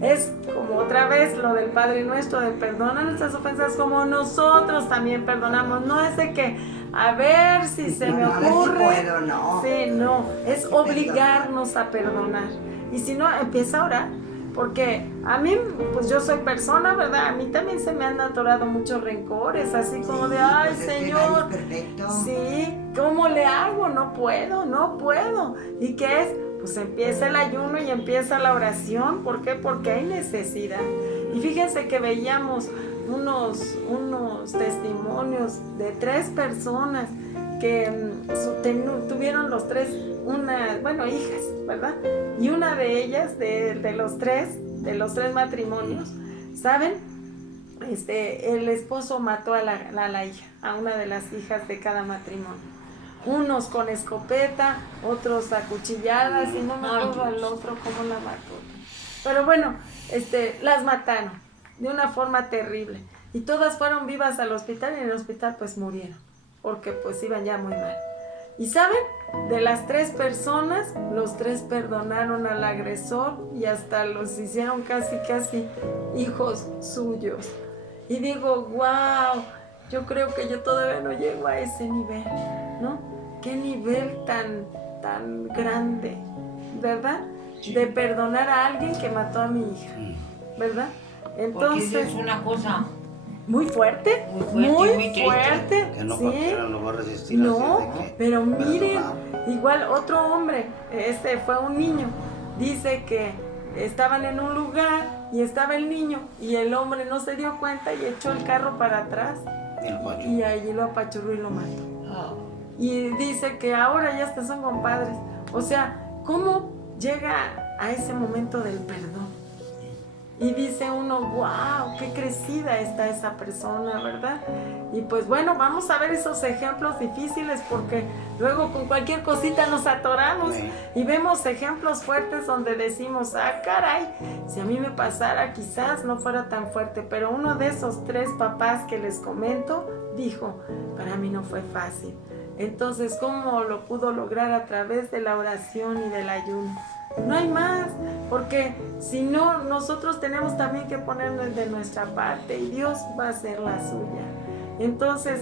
Es como otra vez lo del Padre Nuestro, de perdona nuestras ofensas como nosotros también perdonamos. No es de que, a ver si se me No, a ver si ocurre. puedo, no. Sí, no, es que obligarnos a perdonar. Y si no, empieza a orar. Porque a mí, pues yo soy persona, ¿verdad? A mí también se me han atorado muchos rencores, así como de, ay, Pues es que Señor, nadie es perfecto. sí, ¿cómo le hago? No puedo, no puedo. ¿Y qué es? Pues empieza el ayuno y empieza la oración. ¿Por qué? Porque hay necesidad. Y fíjense que veíamos unos testimonios de 3 personas que tuvieron los 3 hijas, ¿verdad? Y una de ellas, de los tres matrimonios, ¿saben? El esposo mató a la hija, a una de las hijas de cada matrimonio. Unos con escopeta, otros a cuchilladas, y no me acuerdo al otro cómo la mató. Pero bueno, las mataron de una forma terrible. Y todas fueron vivas al hospital, y en el hospital pues murieron, porque pues iban ya muy mal. Y ¿saben? De las 3 personas, los 3 perdonaron al agresor y hasta los hicieron casi hijos suyos. Y digo, wow, yo creo que yo todavía no llego a ese nivel, ¿no? Qué nivel tan grande, ¿verdad? De perdonar a alguien que mató a mi hija, ¿verdad? Porque Entonces, eso es una cosa muy fuerte, muy muy triste. fuerte, Que no sí. cualquiera lo va a resistir. No, así de que pero miren, perdonar. igual otro hombre, fue un niño, dice que estaban en un lugar y estaba el niño y el hombre no se dio cuenta y echó el carro para atrás El guacho. y allí lo apachurró y lo mató. Ah, Y dice que ahora ya hasta son compadres. O sea, ¿cómo llega a ese momento del perdón? Y dice uno, wow, qué crecida está esa persona, ¿verdad? Y pues bueno, vamos a ver esos ejemplos difíciles porque luego con cualquier cosita nos atoramos y vemos ejemplos fuertes donde decimos, ah, caray, si a mí me pasara quizás no fuera tan fuerte, pero uno de esos 3 papás que les comento dijo, para mí no fue fácil. Entonces, ¿cómo lo pudo lograr? A través de la oración y del ayuno. No hay más, porque si no, nosotros tenemos también que ponernos de nuestra parte y Dios va a hacer la suya. Entonces,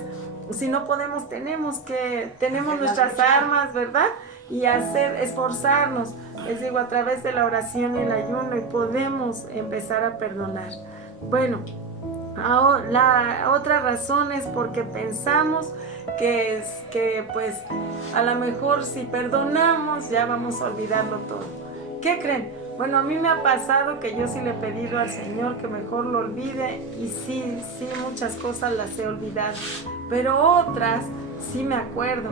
si no podemos, tenemos nuestras armas, ¿verdad? Y esforzarnos, les digo, a través de la oración y el ayuno, y podemos empezar a perdonar. Bueno, la otra razón es porque pensamos que pues a lo mejor si perdonamos ya vamos a olvidarlo todo. ¿Qué creen? Bueno, a mí me ha pasado que yo sí le he pedido al Señor que mejor lo olvide y sí, muchas cosas las he olvidado, pero otras sí me acuerdo.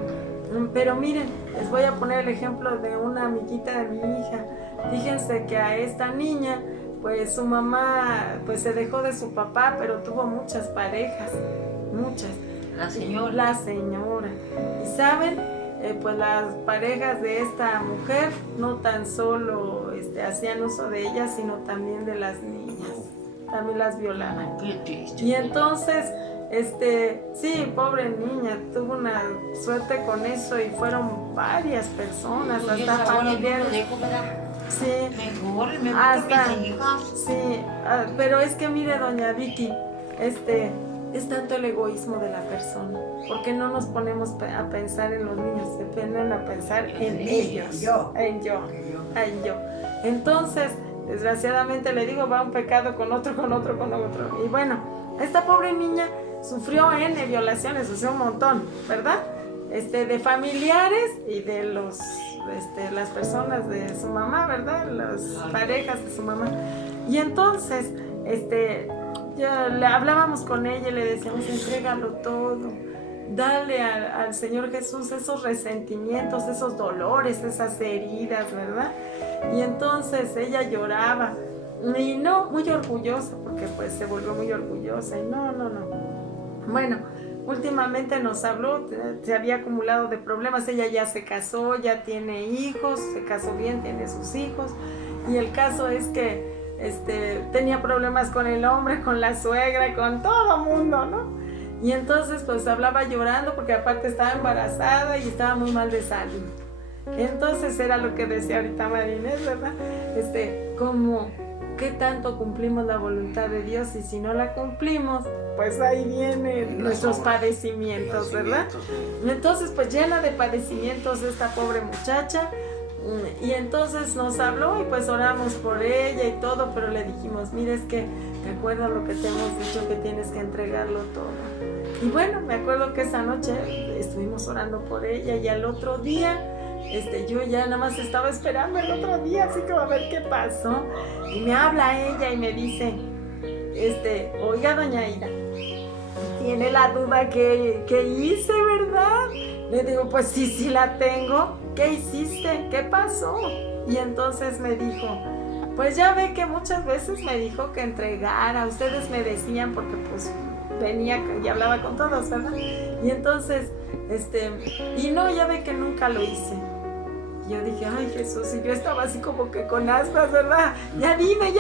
Pero miren, les voy a poner el ejemplo de una amiguita de mi hija. Fíjense que a esta niña, pues su mamá pues se dejó de su papá, pero tuvo muchas parejas, muchas. La señora. La señora. Y saben, pues las parejas de esta mujer no tan solo hacían uso de ella, sino también de las niñas. También las violaban. Qué triste. Y entonces, sí, pobre niña, tuvo una suerte con eso y fueron varias personas, hasta familiares. Sí, Mejor, hasta mis hijas. Sí, pero es que mire, doña Vicky, es tanto el egoísmo de la persona, porque no nos ponemos a pensar en los niños, se ponen a pensar en ellos, en yo. Entonces, desgraciadamente le digo, va un pecado con otro. Y bueno, esta pobre niña sufrió N violaciones, o sea, un montón, ¿verdad? De familiares y de las personas de su mamá, ¿verdad? Las parejas de su mamá. Y entonces, ya le hablábamos con ella y le decíamos, entrégalo todo, dale al Señor Jesús esos resentimientos, esos dolores, esas heridas, ¿verdad? Y entonces ella lloraba y no, muy orgullosa, porque pues se volvió muy orgullosa y no. Bueno, últimamente nos habló, se había acumulado de problemas, ella ya se casó, ya tiene hijos, se casó bien, tiene sus hijos, y el caso es que tenía problemas con el hombre, con la suegra, con todo el mundo, ¿no? Y entonces pues hablaba llorando porque aparte estaba embarazada y estaba muy mal de salud. Entonces era lo que decía ahorita María Inés, ¿verdad? Como qué tanto cumplimos la voluntad de Dios y si no la cumplimos, pues ahí vienen nuestros padecimientos, ¿verdad? Entonces pues llena de padecimientos esta pobre muchacha. Y entonces nos habló y pues oramos por ella y todo, pero le dijimos, mira, es que te acuerdas lo que te hemos dicho, que tienes que entregarlo todo. Y bueno, me acuerdo que esa noche estuvimos orando por ella y al otro día, yo ya nada más estaba esperando el otro día, así que a ver qué pasó. Y me habla ella y me dice, oiga, doña Ida, tiene la duda que hice, ¿verdad? Le digo, pues sí la tengo. ¿Qué hiciste? ¿Qué pasó? Y entonces me dijo, pues ya ve que muchas veces me dijo que entregara, ustedes me decían porque pues venía y hablaba con todos, ¿verdad? Y entonces, y no, ya ve que nunca lo hice. Y yo dije, ay Jesús, y yo estaba así como que con aspas, ¿verdad? Ya dime.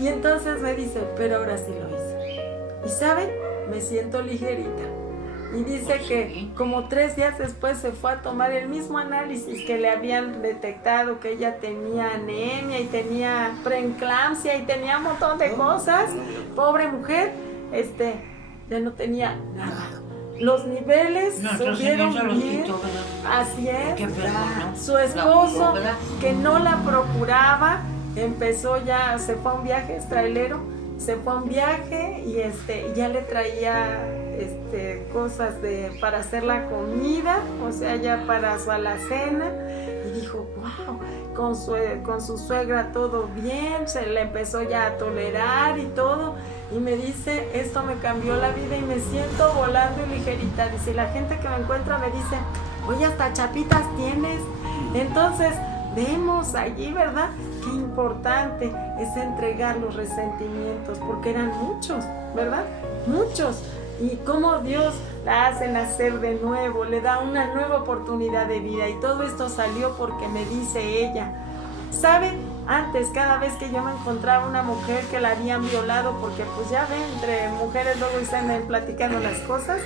Y entonces me dice, pero ahora sí lo hice. Y ¿saben? Me siento ligerita. Y dice que como 3 días después se fue a tomar el mismo análisis que le habían detectado, que ella tenía anemia y tenía preeclampsia y tenía un montón de cosas. Pobre mujer, ya no tenía nada. Los niveles subieron bien. Así es. Su esposo, que no la procuraba, empezó ya, se fue a un viaje extrailero, y ya le traía cosas para hacer la comida, o sea, ya para su alacena, y dijo, wow, con su suegra todo bien, se le empezó ya a tolerar y todo, y me dice, esto me cambió la vida y me siento volando y ligerita. Dice, la gente que me encuentra me dice, oye, hasta chapitas tienes. Entonces vemos allí, ¿verdad?, importante es entregar los resentimientos, porque eran muchos, ¿verdad? Muchos. Y cómo Dios la hace nacer de nuevo, le da una nueva oportunidad de vida. Y todo esto salió porque me dice ella, ¿saben? Antes, cada vez que yo me encontraba una mujer que la habían violado, porque pues ya ven, entre mujeres luego están platicando las cosas,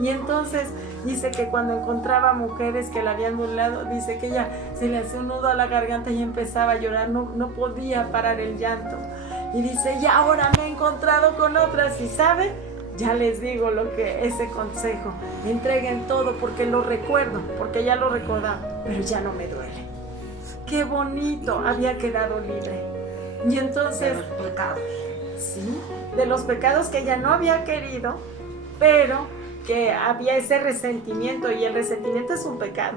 y entonces dice que cuando encontraba mujeres que la habían violado, dice que ella se le hacía un nudo a la garganta y empezaba a llorar, no podía parar el llanto. Y dice, y ahora me he encontrado con otras, y ¿saben? Ya les digo ese consejo, entreguen todo, porque lo recuerdo, porque ya lo recordaba, pero ya no me duele. Qué bonito, había quedado libre. Y entonces, De los pecados. sí, de los pecados que ella no había querido, pero que había ese resentimiento, y el resentimiento es un pecado.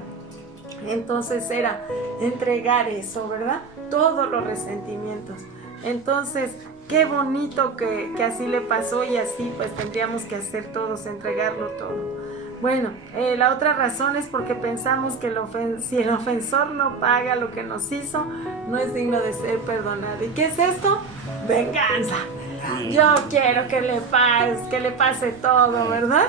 Entonces era entregar eso, ¿verdad? Todos los resentimientos. Entonces, qué bonito que así le pasó, y así pues tendríamos que hacer todos, entregarlo todo. Bueno, la otra razón es porque pensamos que si el ofensor no paga lo que nos hizo, no es digno de ser perdonado. ¿Y qué es esto? Venganza. Yo quiero que le pase todo, ¿verdad?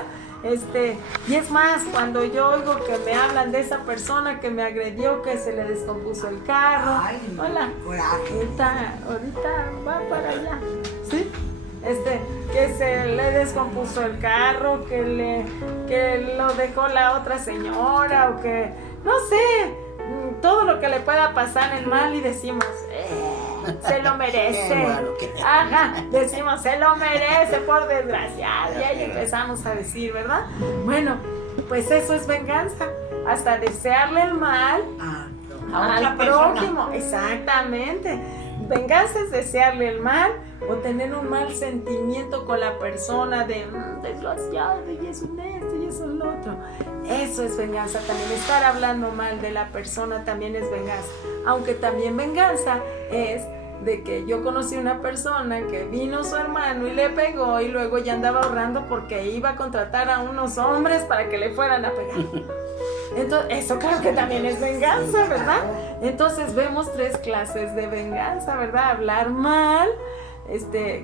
Y es más, cuando yo oigo que me hablan de esa persona que me agredió, que se le descompuso el carro. Ay, Hola. coraje. Ahorita va para allá. ¿Sí? Que se le descompuso el carro, que lo dejó la otra señora, o que, no sé, todo lo que le pueda pasar en mal, y decimos, se lo merece. Ajá, decimos, se lo merece por desgraciado. Y ahí empezamos a decir, ¿verdad? Bueno, pues eso es venganza. Hasta desearle el mal al prójimo. Exactamente. Venganza es desearle el mal o tener un mal sentimiento con la persona de desgraciado, y es un esto y eso lo otro. Eso es venganza también. Estar hablando mal de la persona también es venganza. Aunque también venganza es de que yo conocí una persona que vino su hermano y le pegó, y luego ya andaba ahorrando porque iba a contratar a unos hombres para que le fueran a pegar. Entonces, eso creo que también es venganza, ¿verdad? Entonces vemos 3 clases de venganza, ¿verdad? Hablar mal,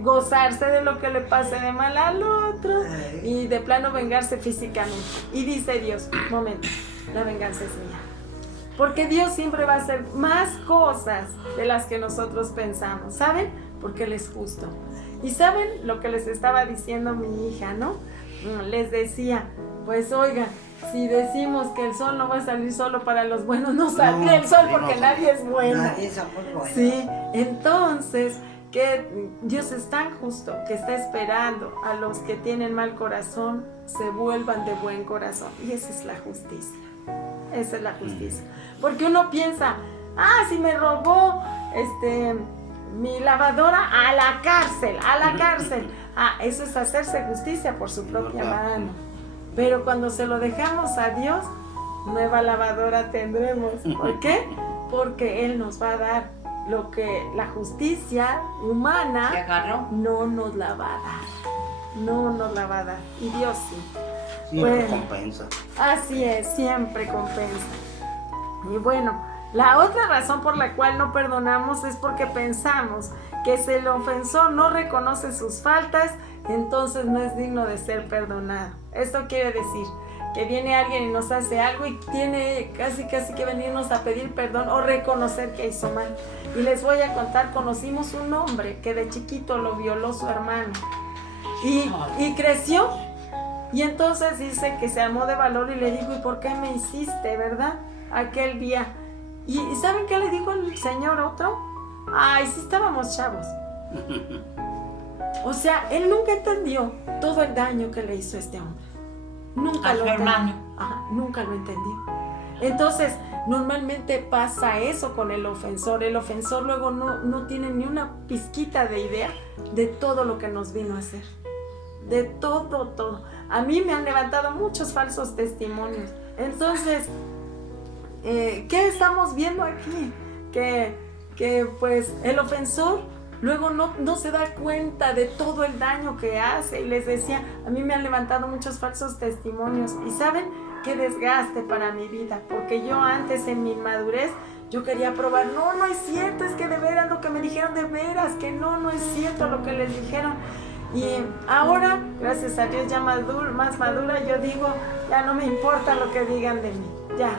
gozarse de lo que le pase de mal al otro, y de plano vengarse físicamente. Y dice Dios, momento, la venganza es mía. Porque Dios siempre va a hacer más cosas de las que nosotros pensamos, ¿saben? Porque Él es justo. Y ¿saben lo que les estaba diciendo mi hija, no? Les decía, pues oigan, si decimos que el sol no va a salir solo para los buenos, no saldrá el sol porque nadie es bueno. Nadie somos buenos. Sí, entonces, que Dios es tan justo que está esperando a los que tienen mal corazón se vuelvan de buen corazón. Y esa es la justicia. Esa es la justicia. Porque uno piensa, si me robó mi lavadora, a la cárcel, a la cárcel. Eso es hacerse justicia por su propia mano. Pero cuando se lo dejamos a Dios, nueva lavadora tendremos. ¿Por qué? Porque Él nos va a dar lo que la justicia humana no nos la va a dar. No nos la va a dar. Y Dios sí. Siempre compensa. Así es, siempre compensa. Y bueno, la otra razón por la cual no perdonamos es porque pensamos que si el ofensor no reconoce sus faltas, entonces no es digno de ser perdonado. Esto quiere decir que viene alguien y nos hace algo y tiene casi que venirnos a pedir perdón o reconocer que hizo mal. Y les voy a contar, conocimos un hombre que de chiquito lo violó su hermano y creció. Y entonces dice que se armó de valor y le dijo, ¿y por qué me hiciste, verdad? Aquel día. ¿Y saben qué le dijo el señor otro? Sí estábamos chavos. O sea, él nunca entendió todo el daño que le hizo este hombre. Nunca lo entendió. Nunca lo entendió. Entonces, normalmente pasa eso con el ofensor. El ofensor luego no tiene ni una pizquita de idea de todo lo que nos vino a hacer. De todo. A mí me han levantado muchos falsos testimonios. Entonces, ¿qué estamos viendo aquí? Que pues el ofensor luego no se da cuenta de todo el daño que hace. Y les decía, a mí me han levantado muchos falsos testimonios. Y ¿saben qué desgaste para mi vida? Porque yo antes en mi inmadurez yo quería probar, no es cierto, es que de veras lo que me dijeron, de veras, que no es cierto lo que les dijeron. Y ahora, gracias a Dios, ya más madura, yo digo, ya no me importa lo que digan de mí, ya.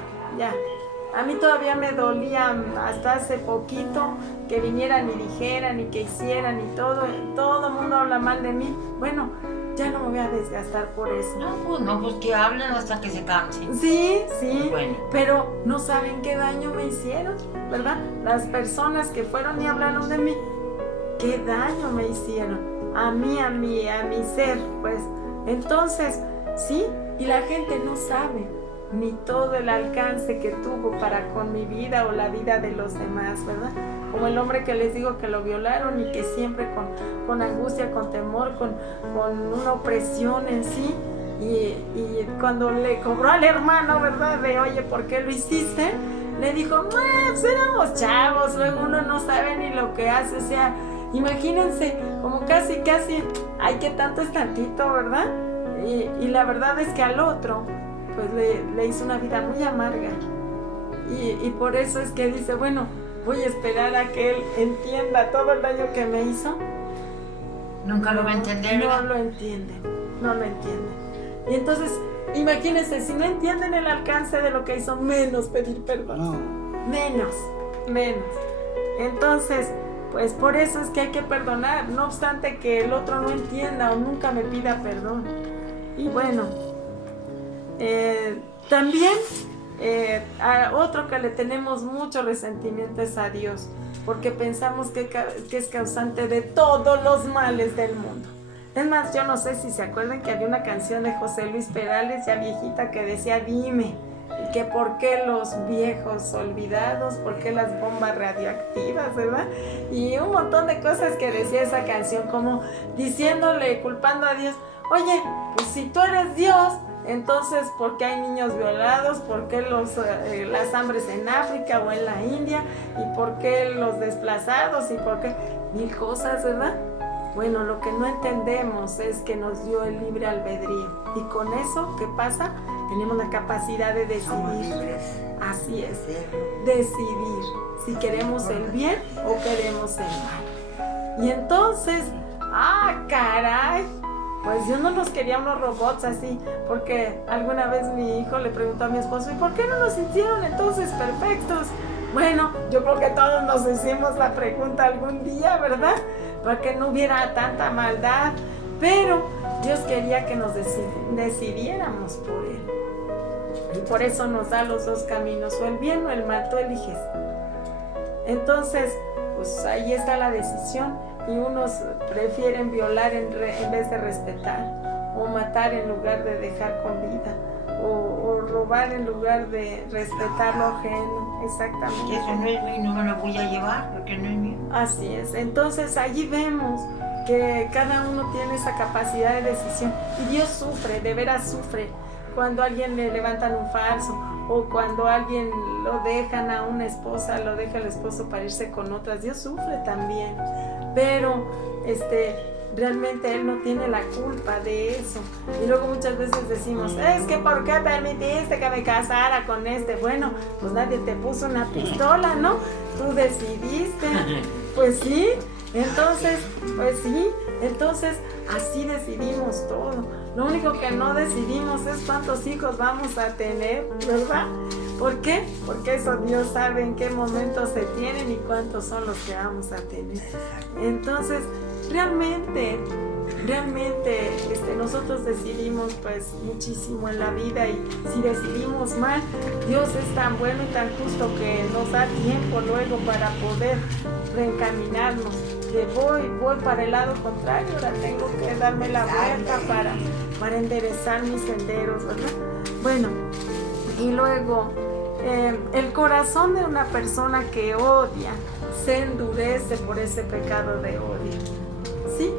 A mí todavía me dolía hasta hace poquito que vinieran y dijeran y que hicieran y todo el mundo habla mal de mí. Bueno, ya no me voy a desgastar por eso. No, pues que hablen hasta que se cansen. Sí, Bueno. pero no saben qué daño me hicieron, ¿verdad? Las personas que fueron y hablaron de mí, qué daño me hicieron, a mi ser, pues. Entonces, sí, y la gente no sabe ni todo el alcance que tuvo para con mi vida o la vida de los demás, ¿verdad? Como el hombre que les digo que lo violaron y que siempre con angustia, con temor, con una opresión en sí, y cuando le cobró al hermano, ¿verdad? De, oye, ¿por qué lo hiciste? Le dijo, pues éramos chavos, luego uno no sabe ni lo que hace, o sea, imagínense, como casi, ay, que tanto es tantito, ¿verdad? Y la verdad es que al otro, pues le hizo una vida muy amarga. Y por eso es que dice, bueno, voy a esperar a que él entienda todo el daño que me hizo. Nunca lo va a entender, ¿verdad? No lo entiende. Y entonces, imagínense, si no entienden el alcance de lo que hizo, menos pedir perdón. No. Menos. Entonces, pues por eso es que hay que perdonar, no obstante que el otro no entienda o nunca me pida perdón. Y bueno, también a otro que le tenemos mucho resentimiento es a Dios, porque pensamos que es causante de todos los males del mundo. Es más, yo no sé si se acuerdan que había una canción de José Luis Perales, ya viejita, que decía, dime, y que por qué los viejos olvidados, por qué las bombas radioactivas, ¿verdad? Y un montón de cosas que decía esa canción, como diciéndole, culpando a Dios, oye, pues si tú eres Dios, entonces, ¿por qué hay niños violados? ¿Por qué las hambres en África o en la India? ¿Y por qué los desplazados? ¿Y por qué? Mil cosas, ¿verdad? Bueno, lo que no entendemos es que nos dio el libre albedrío. Y con eso, ¿qué pasa? Tenemos la capacidad de Somos decidir. libres. Así es, Sí. decidir si queremos el bien o queremos el mal. Y entonces, caray, pues yo no nos quería unos robots así, porque alguna vez mi hijo le preguntó a mi esposo, ¿y por qué no nos hicieron entonces perfectos? Bueno, yo creo que todos nos hicimos la pregunta algún día, ¿verdad? Para que no hubiera tanta maldad, pero Dios quería que nos decidiéramos por Él. Y por eso nos da los dos caminos, o el bien o el mal, tú eliges. Entonces, pues ahí está la decisión, y unos prefieren violar en vez de respetar, o matar en lugar de dejar con vida, o robar en lugar de respetar lo ajeno. Exactamente. Eso no es mío, no me lo voy a llevar porque no es mío. Así es. Entonces allí vemos que cada uno tiene esa capacidad de decisión, y Dios sufre, de veras sufre, cuando a alguien le levantan un falso, o cuando a alguien lo dejan a una esposa, lo deja el esposo para irse con otras. Dios sufre también, pero realmente Él no tiene la culpa de eso. Y luego muchas veces decimos, es que ¿por qué permitiste que me casara con este? Bueno, pues nadie te puso una pistola, ¿no? Tú decidiste. Pues sí, entonces, así decidimos todo. Lo único que no decidimos es cuántos hijos vamos a tener, ¿verdad? ¿Por qué? Porque eso Dios sabe en qué momentos se tienen y cuántos son los que vamos a tener. Entonces, realmente nosotros decidimos pues muchísimo en la vida, y si decidimos mal, Dios es tan bueno y tan justo que nos da tiempo luego para poder reencaminarnos. De voy para el lado contrario, ahora tengo que darme la vuelta para enderezar mis senderos, ¿verdad? Bueno, y luego el corazón de una persona que odia se endurece por ese pecado de odio. ¿Sí?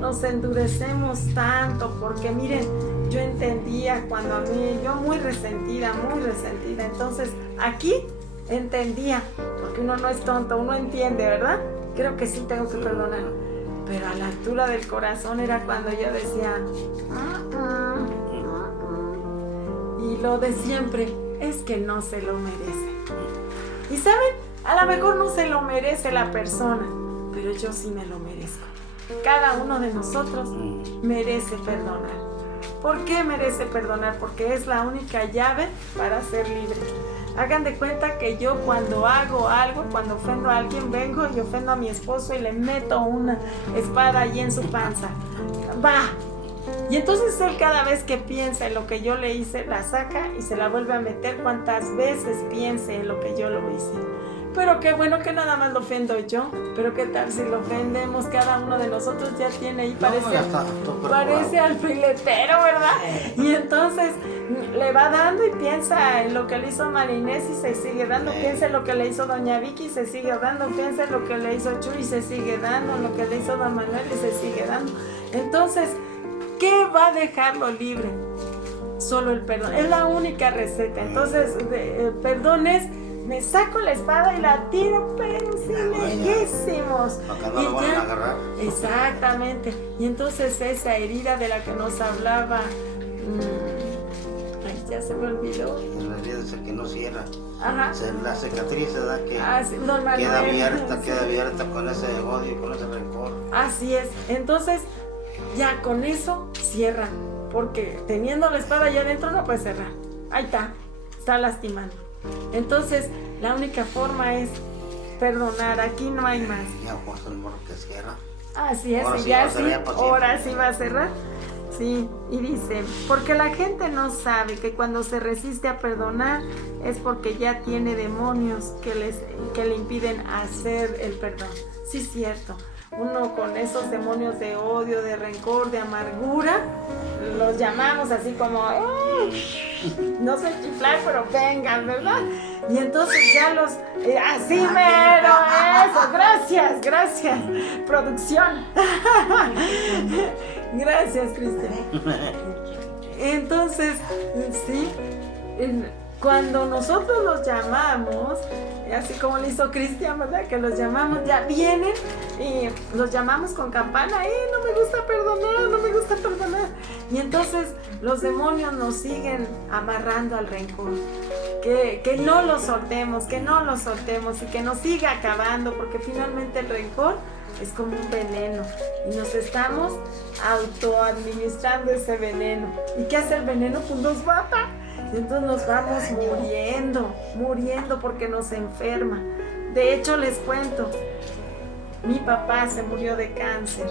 Nos endurecemos tanto porque miren, yo entendía cuando a mí, yo muy resentida, entonces aquí entendía, porque uno no es tonto, uno entiende, ¿verdad? Creo que sí tengo que perdonar, pero a la altura del corazón era cuando yo decía, y lo de siempre, es que no se lo merece. Y ¿saben? A lo mejor no se lo merece la persona, pero yo sí me lo merezco. Cada uno de nosotros merece perdonar. ¿Por qué merece perdonar? Porque es la única llave para ser libre. Hagan de cuenta que yo cuando hago algo, cuando ofendo a alguien, vengo y ofendo a mi esposo y le meto una espada allí en su panza. ¡Va! Y entonces él cada vez que piensa en lo que yo le hice, la saca y se la vuelve a meter cuantas veces piense en lo que yo lo hice. Pero qué bueno que nada más lo ofendo yo. Pero qué tal si lo ofendemos, cada uno de nosotros ya tiene ahí, parece alfiletero, ¿verdad? Y entonces le va dando y piensa en lo que le hizo Marinés y se sigue dando, piensa en lo que le hizo Doña Vicky y se sigue dando, piensa en lo que le hizo Chuy y se sigue dando, en lo que le hizo Don Manuel y se sigue dando. Entonces, ¿qué va a dejarlo libre? Solo el perdón, es la única receta. Entonces, perdón es, me saco la espada y la tiro, pero sí lejísimos. Acá no lo van a agarrar. Exactamente. Y entonces esa herida de la que nos hablaba, ay, ya se me olvidó. La herida es que no cierra. Ajá. La cicatriz, ¿verdad? Que Sí, Don Manuel. queda abierta con ese odio, con ese rencor. Así es. Entonces, ya con eso cierran. Porque teniendo la espada allá adentro no puede cerrar. Ahí está lastimando. Entonces, la única forma es perdonar, aquí no hay más. Ya puesto el morro que cierra. Así es, Ahora y sí ya va a sí, cerrar para ahora siempre. sí va a cerrar. Sí, y dice, porque la gente no sabe que cuando se resiste a perdonar es porque ya tiene demonios que le impiden hacer el perdón. Sí, cierto. Uno con esos demonios de odio, de rencor, de amargura, los llamamos así como, no sé chiflar, pero vengan, ¿verdad? Y entonces ya los, así mero, eso, gracias, producción. Gracias, Cristian. Entonces, sí, cuando nosotros los llamamos, así como lo hizo Cristian, ¿verdad? Que los llamamos, ya vienen y los llamamos con campana, no me gusta perdonar. Y entonces los demonios nos siguen amarrando al rencor. Que no lo soltemos y que nos siga acabando, porque finalmente el rencor es como un veneno y nos estamos autoadministrando ese veneno. ¿Y qué hace el veneno? Pues nos mata. Entonces nos vamos muriendo porque nos enferma. De hecho, les cuento, mi papá se murió de cáncer.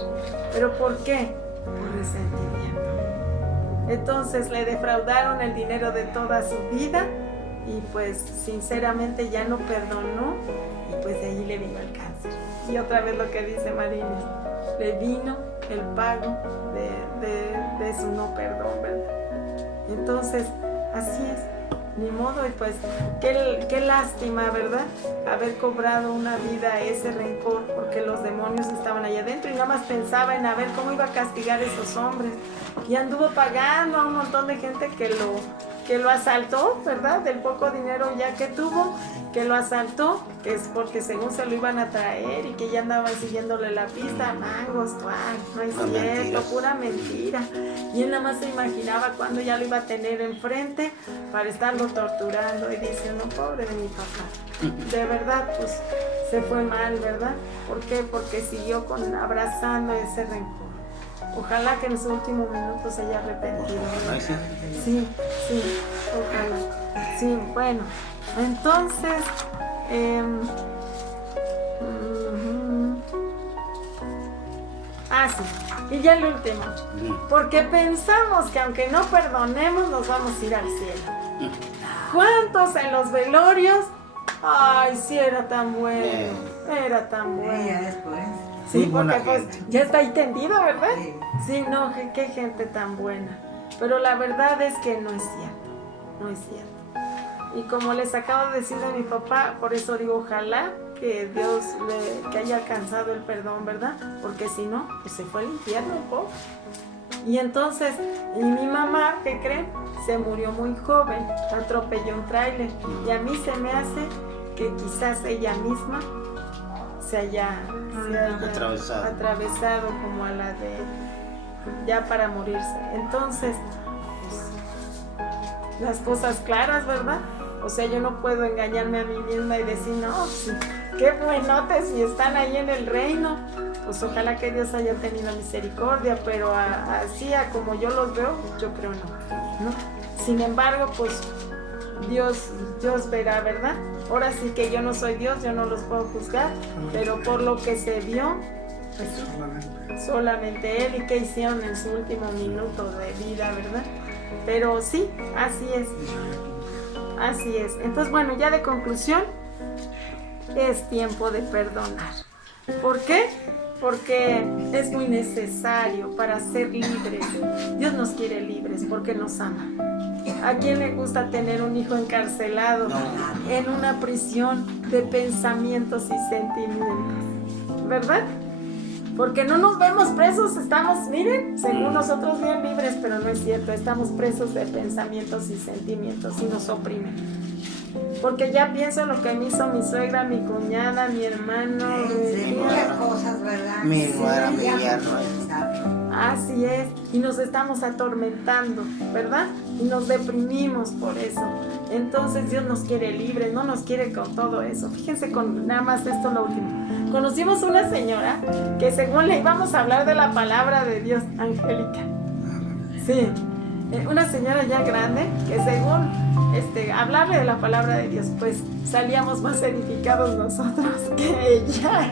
¿Pero por qué? Por resentimiento. Entonces le defraudaron el dinero de toda su vida y pues sinceramente ya no perdonó y pues de ahí le vino el cáncer. Y otra vez lo que dice Marines, le vino el pago de su no perdón, ¿verdad? Entonces, así es, ni modo, y pues qué lástima, ¿verdad? Haber cobrado una vida ese rencor, porque los demonios estaban allá adentro y nada más pensaba en a ver cómo iba a castigar a esos hombres. Y anduvo pagando a un montón de gente que lo asaltó, ¿verdad? Del poco dinero ya que tuvo, que lo asaltó, que es porque según se lo iban a traer y que ya andaban siguiéndole la pista, mangos, no es cierto, mentiras. Pura mentira. Y él nada más se imaginaba cuándo ya lo iba a tener enfrente para estarlo torturando y dice, no, pobre de mi papá. De verdad, pues se fue mal, ¿verdad? ¿Por qué? Porque siguió abrazando ese rencor. Ojalá que en su último minuto se haya arrepentido. Ay, sí. Sí, ojalá. Sí, bueno, entonces, sí, y ya el último, porque pensamos que aunque no perdonemos nos vamos a ir al cielo. ¿Cuántos en los velorios? Ay, sí, era tan bueno, era tan bueno. Ya después. Sí, Muy buena porque pues gente. ya está ahí tendido, ¿verdad? Sí. Sí, no, qué gente tan buena. Pero la verdad es que no es cierto. Y como les acabo de decir de mi papá, por eso digo, ojalá que Dios que haya alcanzado el perdón, ¿verdad? Porque si no, pues se fue al infierno un poco. Y entonces, y mi mamá, ¿qué creen? Se murió muy joven, atropelló un tráiler. Y a mí se me hace que quizás ella misma se haya atravesado como a la de ya para morirse. Entonces, pues, las cosas claras, ¿verdad? O sea, yo no puedo engañarme a mí misma y decir, no, sí, qué buenotes si están ahí en el reino. Pues ojalá que Dios haya tenido misericordia, pero así a como yo los veo, yo creo no. Sin embargo, pues Dios verá, ¿verdad? Ahora sí que yo no soy Dios, yo no los puedo juzgar, pero por lo que se vio, pues sí, solamente Él y qué hicieron en su último minuto de vida, ¿verdad? Pero sí, así es. Así es. Entonces, bueno, ya de conclusión, es tiempo de perdonar. ¿Por qué? Porque es muy necesario para ser libres. Dios nos quiere libres porque nos ama. ¿A quién le gusta tener un hijo encarcelado en una prisión de pensamientos y sentimientos? ¿Verdad? Porque no nos vemos presos, estamos, miren, según nosotros bien libres, pero no es cierto, estamos presos de pensamientos y sentimientos y nos oprimen. Porque ya pienso lo que me hizo mi suegra, mi cuñada, mi hermano, Sí, muchas cosas, ¿verdad? Mi nuera, mi yerno. Así es, y nos estamos atormentando, ¿verdad? Y nos deprimimos por eso. Entonces Dios nos quiere libres, no nos quiere con todo eso. Fíjense con nada más esto lo último. Conocimos una señora que según le íbamos a hablar de la palabra de Dios, Angélica. Sí, una señora ya grande que según hablarle de la palabra de Dios, pues salíamos más edificados nosotros que ella,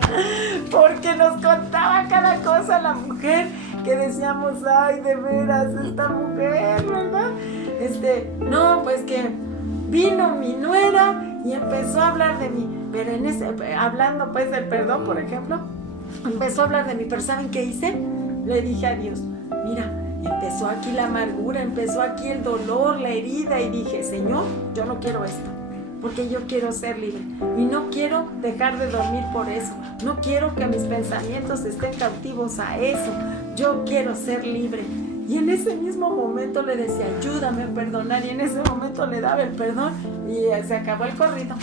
porque nos contaba cada cosa la mujer que decíamos, ay, de veras, esta mujer, ¿verdad? No, pues que vino mi nuera y empezó a hablar de mí, pero hablando pues del perdón, por ejemplo, empezó a hablar de mí, pero ¿saben qué hice? Le dije a Dios, mira, empezó aquí la amargura, empezó aquí el dolor, la herida, y dije, Señor, yo no quiero esto, porque yo quiero ser libre y no quiero dejar de dormir por eso, no quiero que mis pensamientos estén cautivos a eso, yo quiero ser libre. Y en ese mismo momento le decía, ayúdame a perdonar, y en ese momento le daba el perdón y se acabó el corrido.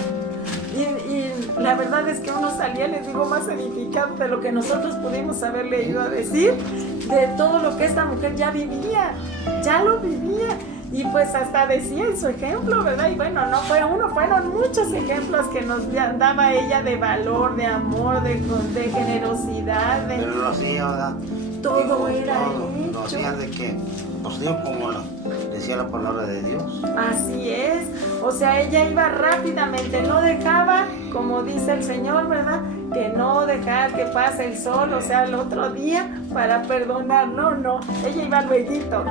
Y la verdad es que uno salía, les digo, más edificado de lo que nosotros pudimos haberle ido a decir, de todo lo que esta mujer ya vivía, ya lo vivía. Y pues hasta decía en su ejemplo, ¿verdad? Y bueno, no fue uno, fueron muchos ejemplos que nos daba ella de valor, de amor, de generosidad. Pero lo hacía, ¿verdad? Todo Digo, era todo. hecho. Lo hacía de que, pues digo, como decía la palabra de Dios. Así es, o sea, ella iba rápidamente, no dejaba, como dice el Señor, ¿verdad? Que no dejar que pase el sol, o sea, el otro día para perdonar, no, ella iba lueguito.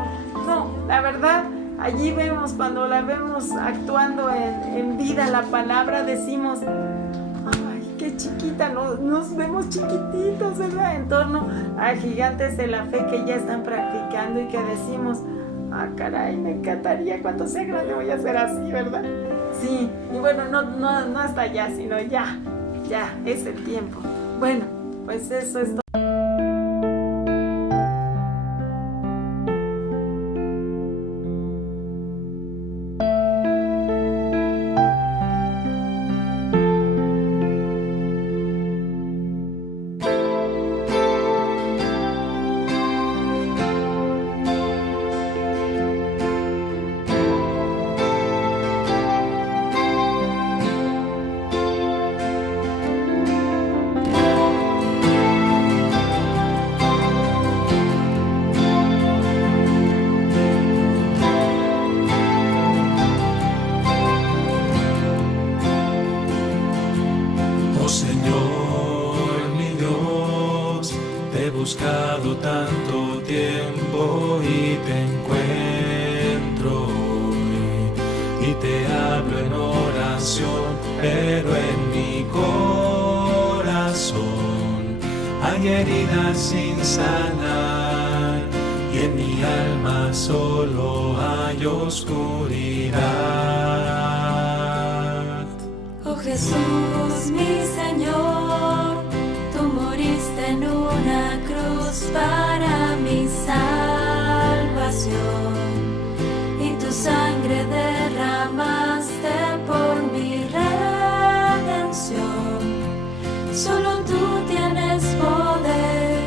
No, la verdad, allí vemos, cuando la vemos actuando en vida la palabra, decimos, ay, qué chiquita, nos vemos chiquititos, ¿verdad? En torno a gigantes de la fe que ya están practicando y que decimos, ah, caray, me encantaría cuando sea grande voy a ser así, ¿verdad? Sí, y bueno, no hasta allá, sino ya es el tiempo. Bueno, pues eso es todo. Oh Señor, mi Dios, te he buscado tanto tiempo y te encuentro hoy, y te hablo en oración, pero en mi corazón hay heridas sin sanar y en mi alma solo hay oscuridad. Oh Jesús, mi Señor, tú moriste en una cruz para mi salvación, y tu sangre derramaste por mi redención. Solo tú tienes poder,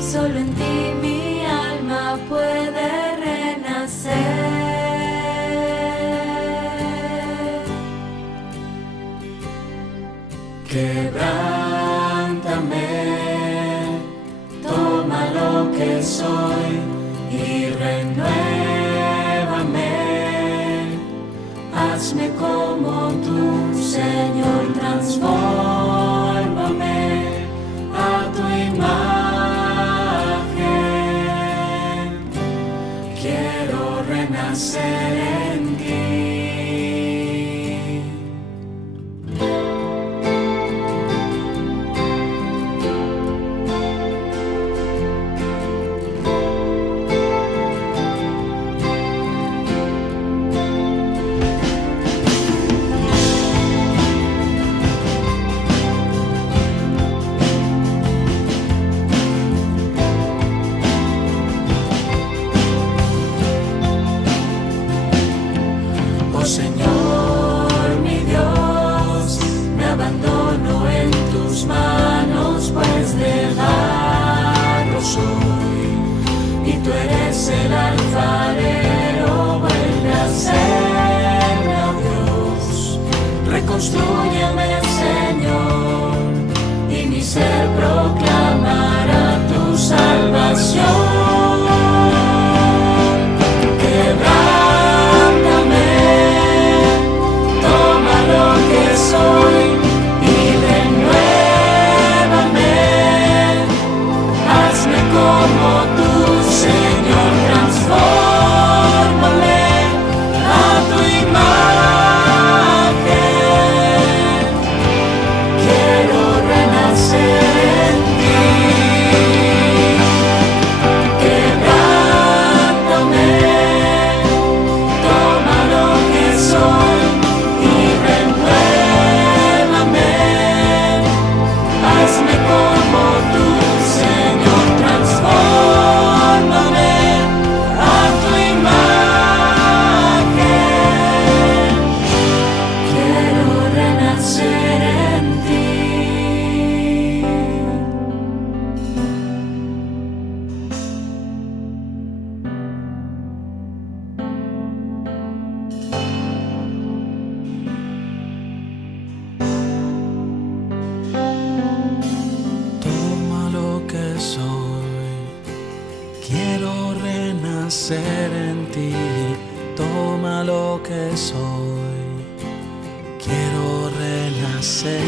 solo en ti mi alma puede renacer. Quebrántame, toma lo que soy y renuévame. Hazme como tú, Señor, transfórmame a tu imagen. Quiero renacer en ti. Oh Señor, mi Dios, me abandono en tus manos, pues de barro soy, y tú eres el alfarero. Vuelve a serme, oh Dios, reconstrúyeme, Señor, y mi ser proclamará tu salvación. Soy y renuévame, hazme como tú, Señor, transfórmame a tu imagen. Quiero renacer en ti. Quebrántame, toma lo que soy y hazme como tú, Señor, transfórmame a tu imagen. Quiero renacer en ti. Toma lo que soy, quiero renacer en ti. Toma lo que soy, quiero renacer.